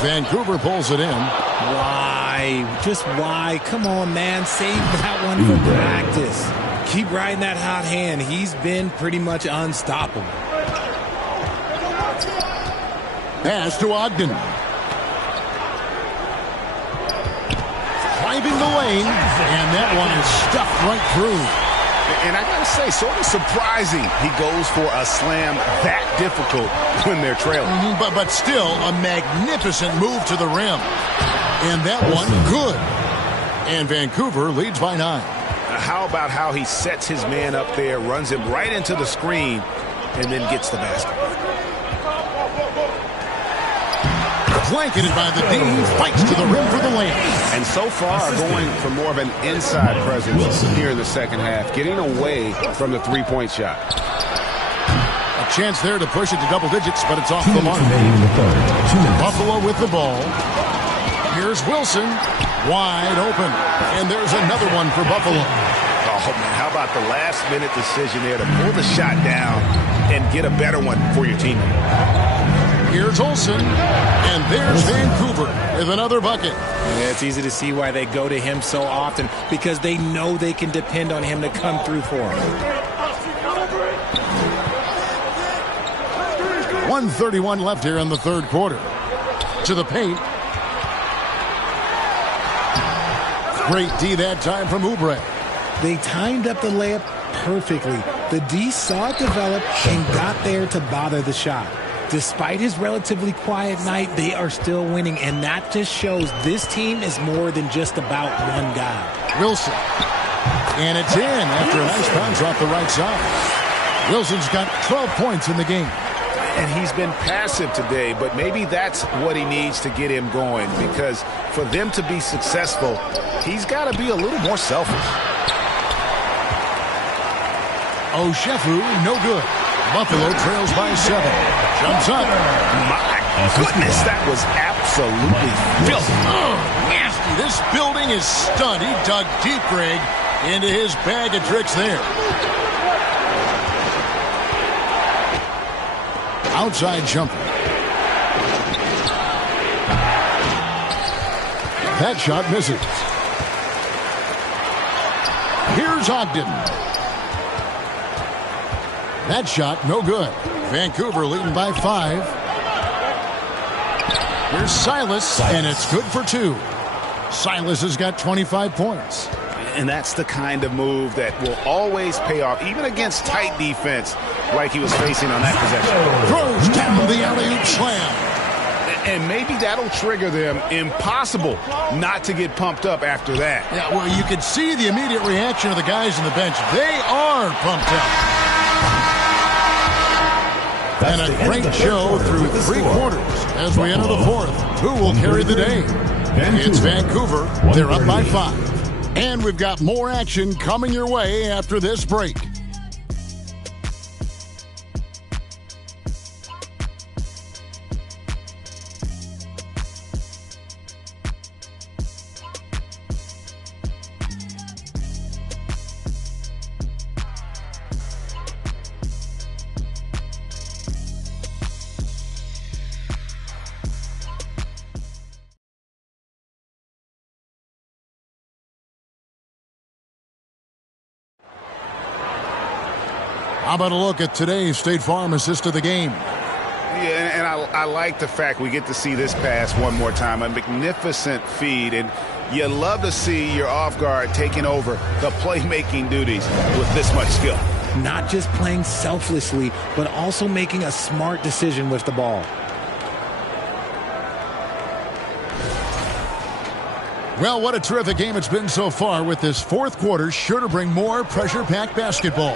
Vancouver pulls it in. Why? Just why? Come on, man. Save that one for practice. Keep riding that hot hand. He's been pretty much unstoppable. Pass to Ogden. Driving the lane. And that one is stuffed right through. And I gotta say, sort of surprising he goes for a slam that difficult when they're trailing. But still, a magnificent move to the rim. And that one, good. And Vancouver leads by 9. How about how he sets his man up there, runs him right into the screen, and then gets the basket. Blanketed by the D, fights to the rim for the layup. And so far, going for more of an inside presence here in the second half, getting away from the three-point shot. A chance there to push it to double digits, but it's off the mark. Buffalo with the ball. Here's Wilson, wide open. And there's another one for Buffalo. Oh, man, how about the last-minute decision there to pull the shot down and get a better one for your teammate? Here's Olsen, and there's Vancouver with another bucket. Yeah, it's easy to see why they go to him so often, because they know they can depend on him to come through for them. 1:31 left here in the third quarter. To the paint. Great D that time from Oubre. They timed up the layup perfectly. The D saw it develop and got there to bother the shot. Despite his relatively quiet night, they are still winning, and that just shows this team is more than just about one guy. Wilson. And it's in after a nice bounce off the right side. Wilson's got 12 points in the game. And he's been passive today, but maybe that's what he needs to get him going, because for them to be successful, he's got to be a little more selfish. Oshefu, no good. Buffalo trails by 7. Jumps up. My goodness, that was absolutely filthy. Oh, nasty. This building is stunned. He dug deep, Greg, into his bag of tricks there. Outside jumper. That shot misses. Here's Ogden. That shot, no good. Vancouver leading by 5. Here's Silas, and it's good for 2. Silas has got 25 points. And that's the kind of move that will always pay off, even against tight defense like he was facing on that possession. Throws down the alley-oop slam. And maybe that'll trigger them. Impossible not to get pumped up after that. Yeah, well, you could see the immediate reaction of the guys on the bench. They are pumped up. And a great show through 3 quarters as we enter the 4th. Who will carry the day? It's Vancouver. They're up by 5. And we've got more action coming your way after this break. How about a look at today's State Farm assist of the game? Yeah, and I like the fact we get to see this pass one more time. A magnificent feed, and you love to see your off guard taking over the playmaking duties with this much skill. Not just playing selflessly, but also making a smart decision with the ball. Well, what a terrific game it's been so far, with this 4th quarter sure to bring more pressure-packed basketball.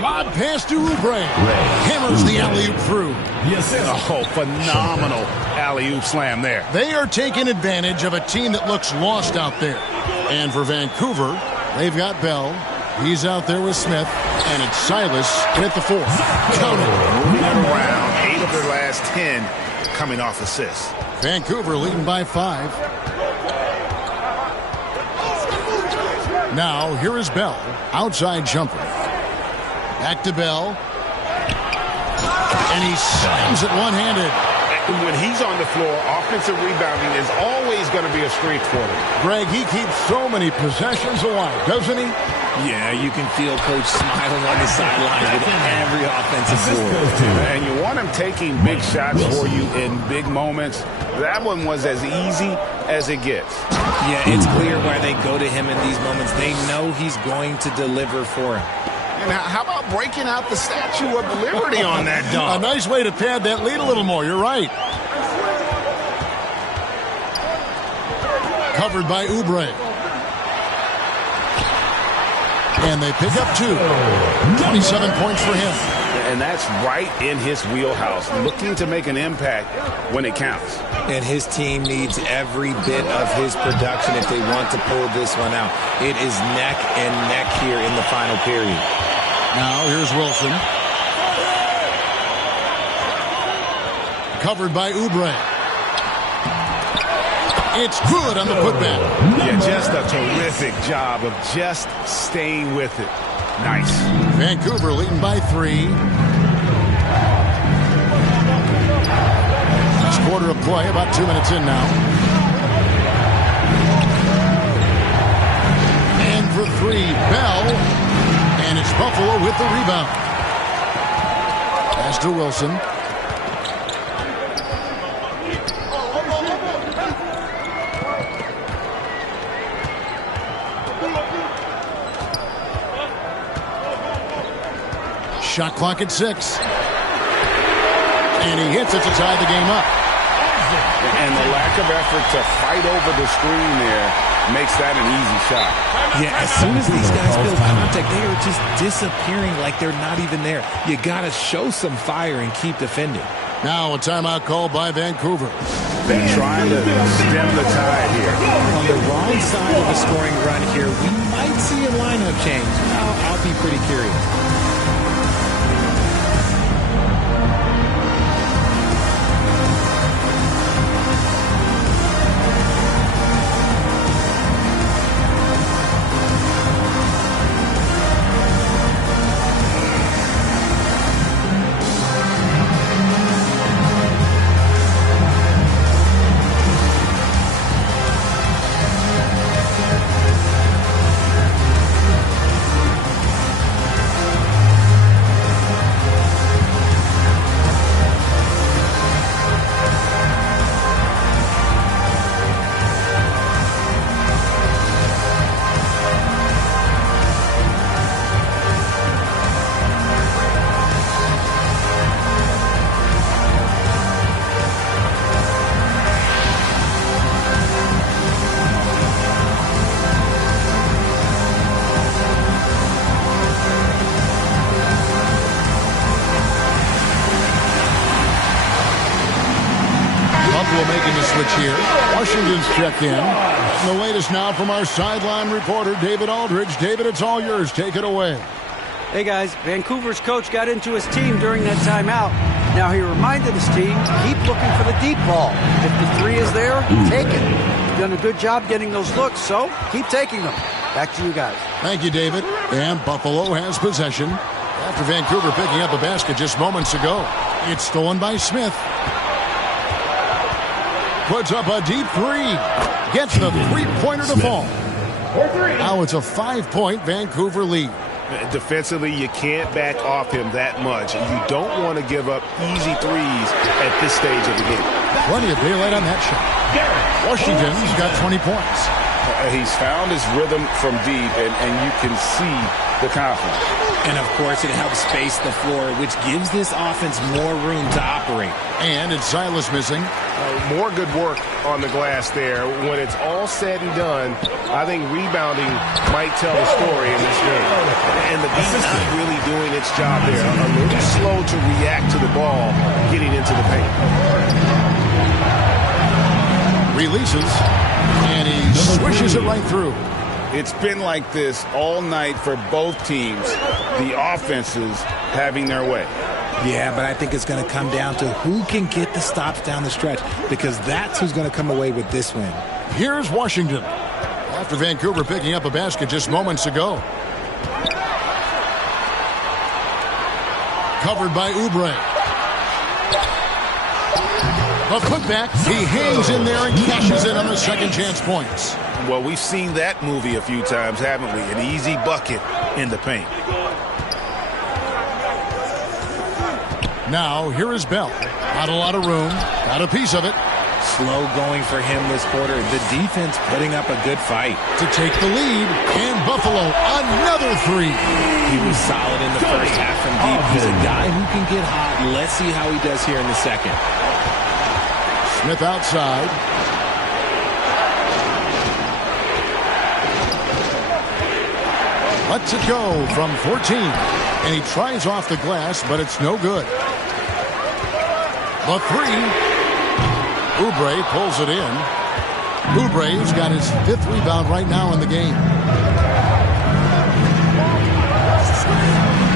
Lob pass to Oubre. Hammers the alley-oop through. Yes, sir. Oh, phenomenal alley-oop slam there. They are taking advantage of a team that looks lost out there. And for Vancouver, they've got Bell. He's out there with Smith. And it's Silas with the 4th. Count it. Moving it around. 8 of their last 10 coming off assists. Vancouver leading by 5. Now, here is Bell. Outside jumper. Back to Bell. And he slams it one-handed. When he's on the floor, offensive rebounding is always going to be a strength for him. Greg, he keeps so many possessions alive, doesn't he? Yeah, you can feel Coach smiling on the sidelines with every offensive board. And you want him taking big shots for you in big moments. That one was as easy as it gets. Yeah, it's clear why they go to him in these moments. They know he's going to deliver for him. And how about breaking out the Statue of Liberty on that dunk? A nice way to pad that lead a little more. You're right. Covered by Oubre. And they pick up 2. 27 points for him. And that's right in his wheelhouse, looking to make an impact when it counts. And his team needs every bit of his production if they want to pull this one out. It is neck and neck here in the final period. Now here's Wilson. Covered by Oubre. It's good on the putback. Yeah, just a terrific job of just staying with it. Nice. Vancouver leading by 3. Last quarter of play, about 2 minutes in now. And for 3, Bell. And it's Buffalo with the rebound. Pass to Wilson. Shot clock at 6. And he hits it to tie the game up. And the lack of effort to fight over the screen there makes that an easy shot. Yeah, as soon as these guys feel contact, they are just disappearing like they're not even there. You got to show some fire and keep defending. Now a timeout called by Vancouver. They're trying to stem the tide here. On the wrong side of a scoring run here, we might see a lineup change. I'll be pretty curious. Here. Washington's checked in. And the latest now from our sideline reporter, David Aldridge. David, it's all yours. Take it away. Hey, guys. Vancouver's coach got into his team during that timeout. Now he reminded his team to keep looking for the deep ball. If the 3 is there, take it. You've done a good job getting those looks, so keep taking them. Back to you guys. Thank you, David. And Buffalo has possession. After Vancouver picking up a basket just moments ago, it's stolen by Smith. Puts up a deep 3. Gets the three-pointer to fall. Now it's a 5-point Vancouver lead. Defensively, you can't back off him that much. And you don't want to give up easy threes at this stage of the game. Plenty of daylight on that shot. Washington's got 20 points. He's found his rhythm from deep, and you can see the confidence. And, of course, it helps space the floor, which gives this offense more room to operate. And it's Silas missing. More good work on the glass there. When it's all said and done, I think rebounding might tell the story in this game. And the defense is really doing its job there. A little slow to react to the ball getting into the paint. Releases, and he swishes it right through. It's been like this all night for both teams. The offenses having their way. Yeah, but I think it's going to come down to who can get the stops down the stretch, because that's who's going to come away with this win. Here's Washington. After Vancouver picking up a basket just moments ago. Covered by Oubre. The putback, he hangs in there and cashes in on the second chance points. Well, we've seen that movie a few times, haven't we? An easy bucket in the paint. Now, here is Bell. Not a lot of room. Got a piece of it. Slow going for him this quarter. The defense putting up a good fight. To take the lead. And Buffalo, another three. He was solid in the first half from deep. He's a guy who can get hot. Let's see how he does here in the second. Smith outside. Lets it go from 14. And he tries off the glass, but it's no good. The three. Oubre pulls it in. Oubre's got his 5th rebound right now in the game.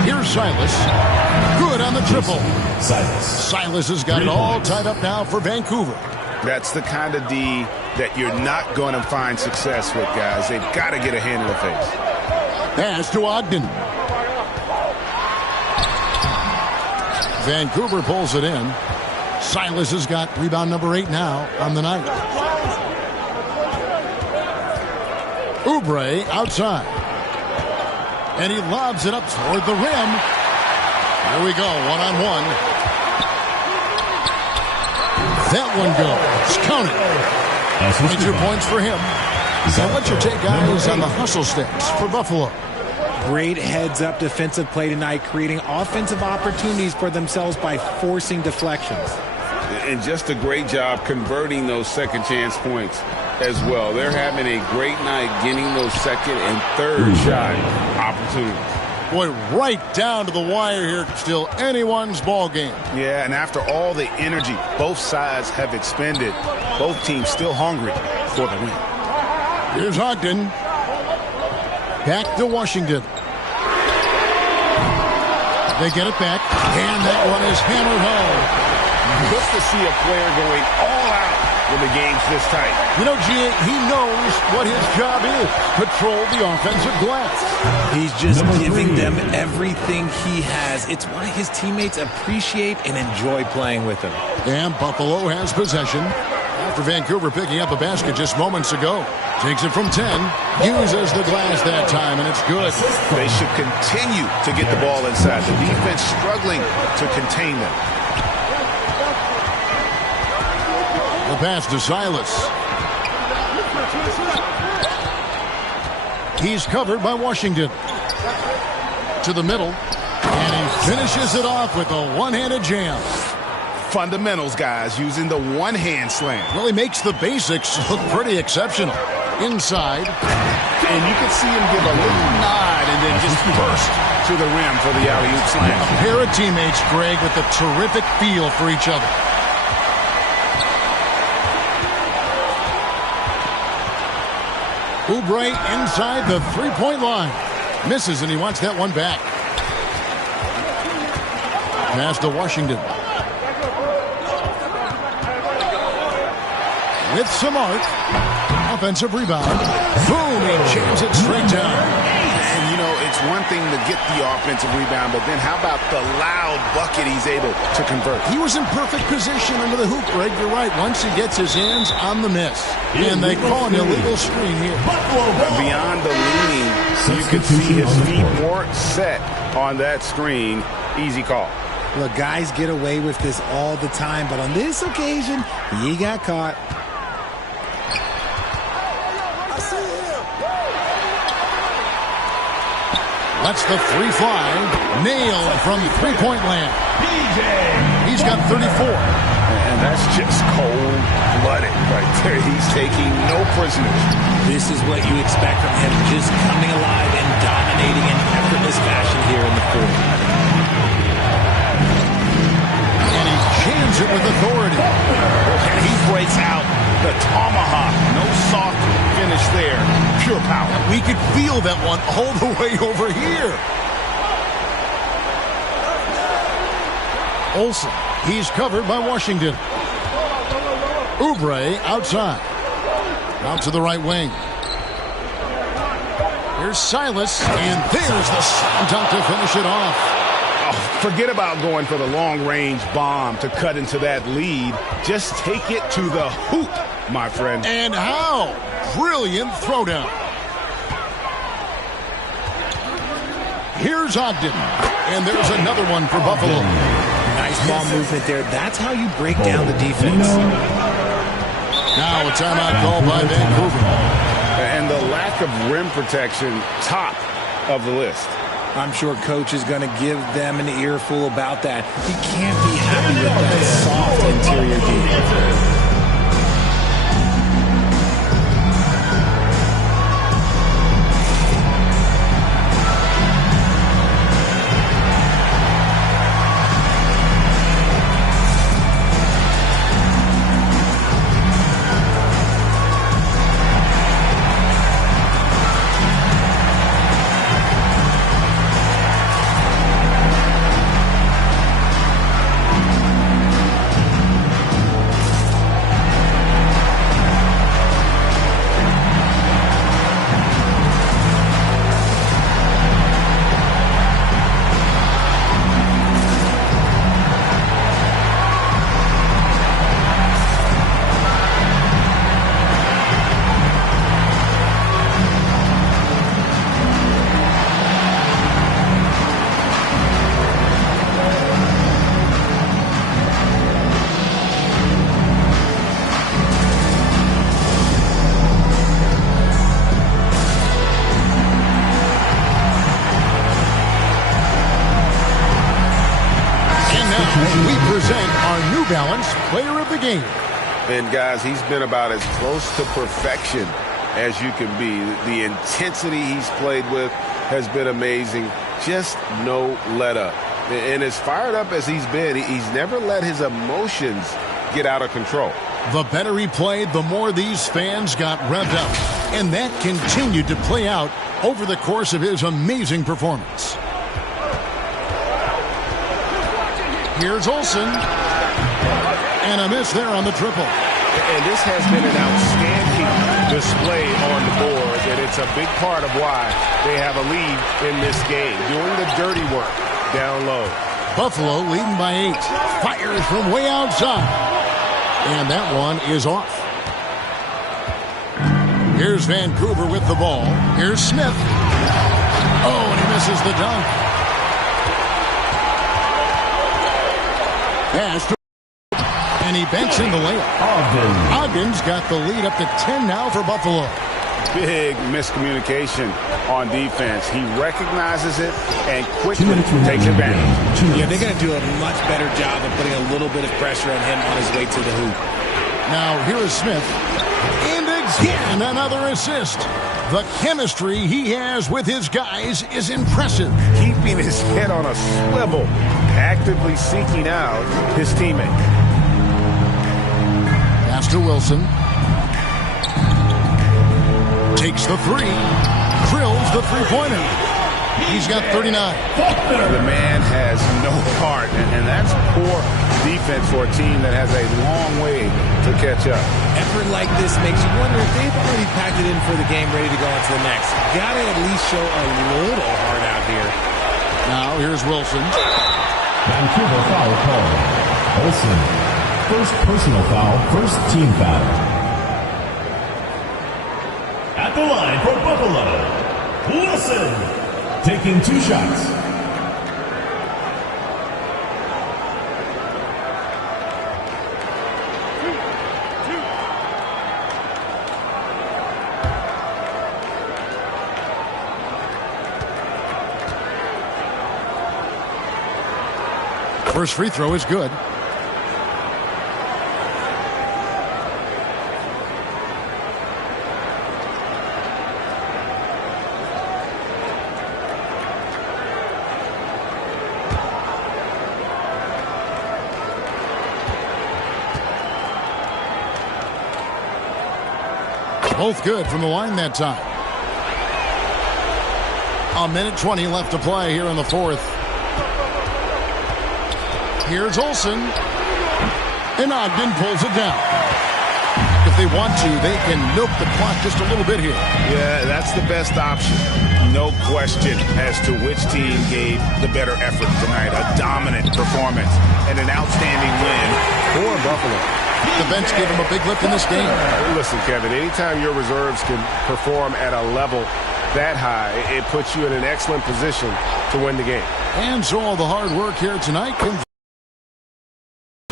Here's Silas. Good on the triple. Silas has got it all tied up now for Vancouver. That's the kind of D that you're not going to find success with, guys. They've got to get a hand in the face. Pass to Ogden. Vancouver pulls it in. Silas has got rebound number 8 now on the night. Oubre outside. And he lobs it up toward the rim. Here we go, one-on-one. That one goes. Count it. 22 points for him. And what's your take, guys, on the hustle steps for Buffalo? Great heads-up defensive play tonight, creating offensive opportunities for themselves by forcing deflections. And just a great job converting those second chance points as well. They're having a great night getting those second and third shot opportunities. Boy, right down to the wire here. Still anyone's ball game. Yeah, and after all the energy both sides have expended, both teams still hungry for the win. Here's Ogden. Back to Washington. They get it back, and that one is hammered home. Good to see a player going all out when the game's this tight. You know, G.A., he knows what his job is. Control the offensive glass. He's just giving them everything he has. It's why his teammates appreciate and enjoy playing with him. And Buffalo has possession. After Vancouver picking up a basket just moments ago. Takes it from 10. Uses the glass that time, and it's good. They should continue to get the ball inside. The defense struggling to contain them. The pass to Silas. He's covered by Washington. To the middle. And he finishes it off with a one-handed jam. Fundamentals, guys, using the one-hand slam. Well, he makes the basics look pretty exceptional. Inside. And you can see him give a little nod and then just burst to the rim for the alley-oop slam. A pair of teammates, Greg, with a terrific feel for each other. Oubre inside the three-point line. Misses, and he wants that one back. Pass to Washington. With some art. Offensive rebound. Boom, he jams it straight down. And, you know, it's one thing to get the offensive rebound, but then how about the loud bucket he's able to convert? He was in perfect position under the hoop, Greg. You're right. Once he gets his hands on the miss. And they call an illegal screen here. Beyond the leaning, you can see his feet more set on that screen. Easy call. Look, guys get away with this all the time, but on this occasion, he got caught. Lets the three fly. Nailed from three-point land. He's got 34. And that's just cold-blooded right there. He's taking no prisoners. This is what you expect from him, just coming alive and dominating in effortless fashion here in the fourth. And he jams it with authority. And he breaks out the tomahawk. No soft finish there. Pure power. We could feel that one all the way over here. Olsen. He's covered by Washington. Oubre outside. Out to the right wing. Here's Silas. And there's the slam dunk to finish it off. Oh, Forget about going for the long-range bomb to cut into that lead. Just take it to the hoop, my friend. And how? Brilliant throwdown. Here's Ogden. And there's another one for Buffalo. Nice ball movement there. That's how you break down the defense. Now a timeout call by Vancouver. And the lack of rim protection, top of the list. I'm sure coach is going to give them an earful about that. He can't be happy with that soft interior D. We present our New Balance Player of the Game. And guys, he's been about as close to perfection as you can be. The intensity he's played with has been amazing. Just no let up. And as fired up as he's been, he's never let his emotions get out of control. The better he played, the more these fans got revved up. And that continued to play out over the course of his amazing performance. Here's Olsen. And a miss there on the triple. And this has been an outstanding display on the boards, and it's a big part of why they have a lead in this game, doing the dirty work down low. Buffalo leading by 8. Fires from way outside. And that one is off. Here's Vancouver with the ball. Here's Smith. Oh, and he misses the dunk. Pass to, and he banks in the layup. Ogden's got the lead up to 10 now for Buffalo. Big miscommunication on defense. He recognizes it and quickly takes advantage. Yeah, they're going to do a much better job of putting a little bit of pressure on him on his way to the hoop. Now here is Smith. And again, another assist. The chemistry he has with his guys is impressive. Keeping his head on a swivel, actively seeking out his teammate. Pass to Wilson. Takes the three. Drills the three-pointer. He's got 39. The man has no heart, and that's poor defense for a team that has a long way to catch up. Effort like this makes you wonder if they've already packed it in for the game, ready to go on to the next. Got to at least show a little heart out here. Now here's Wilson. Vancouver foul call. Olsen. First personal foul, first team foul. At the line for Buffalo, Wilson. Taking 2 shots. First free throw is good. Both good from the line that time. 1:20 left to play here in the fourth. Here's Olsen. And Ogden pulls it down. if they want to, they can milk the clock just a little bit here. Yeah, that's the best option. No question as to which team gave the better effort tonight. A dominant performance and an outstanding win for Buffalo. The bench gave them a big lift in this game. Listen, Kevin, anytime your reserves can perform at a level that high, it puts you in an excellent position to win the game. And so all the hard work here tonight can...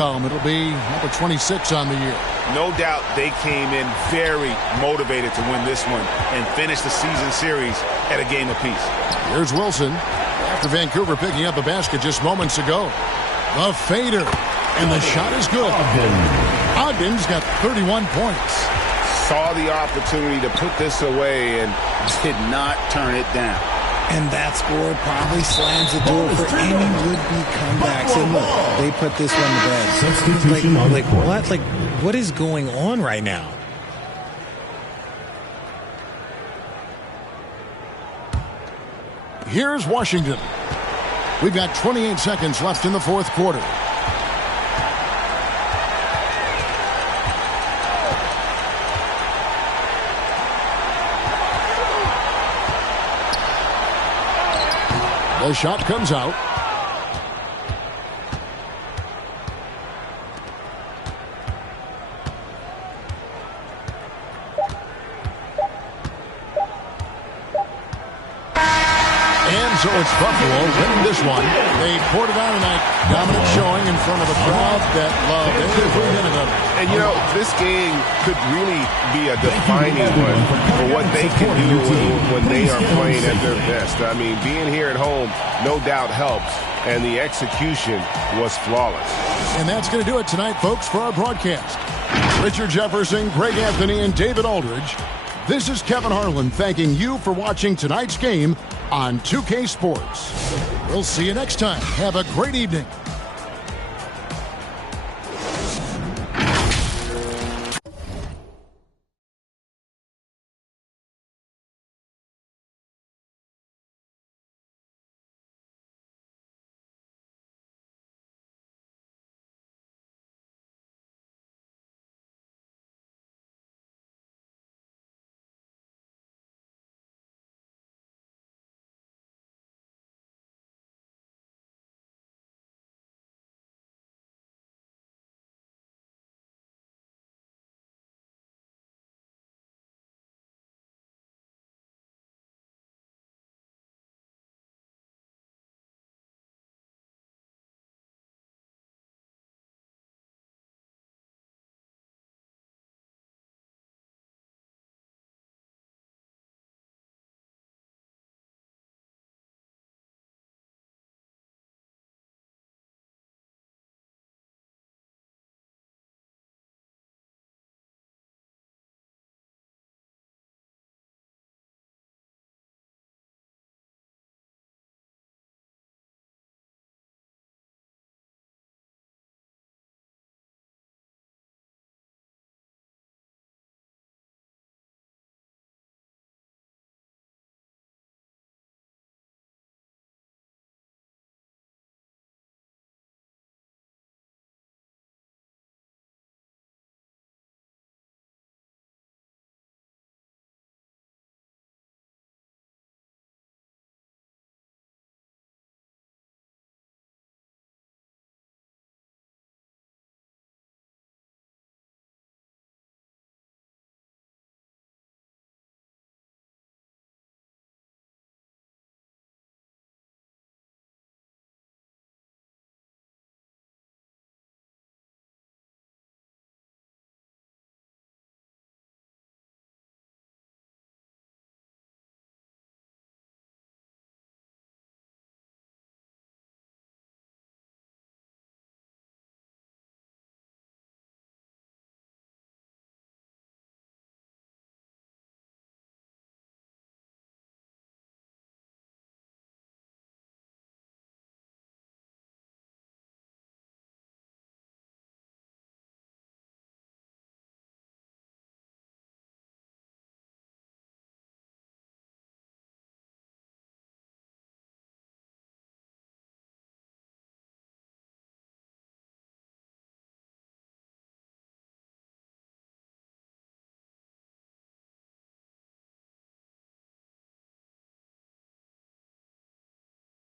It'll be number 26 on the year. No doubt they came in very motivated to win this one and finish the season series at a game apiece. Here's Wilson after Vancouver picking up a basket just moments ago. The fader, and the shot is good. Ogden's got 31 points. Saw the opportunity to put this away and did not turn it down. And that score probably slams the door for any would-be comebacks. And look, they put this one to bed. Substitution on the court. What? Like, what is going on right now? Here's Washington. We've got 28 seconds left in the fourth quarter. The shot comes out. And so it's Buffalo winning this one. They poured it on tonight. Dominant showing in front of a crowd that loved every minute of it. And, you know, this game could really be a defining one for what they can do when they are playing at their best. I mean, being here at home no doubt helps, and the execution was flawless. And that's going to do it tonight, folks, for our broadcast. Richard Jefferson, Greg Anthony, and David Aldridge. This is Kevin Harlan thanking you for watching tonight's game on 2K Sports. We'll see you next time. Have a great evening.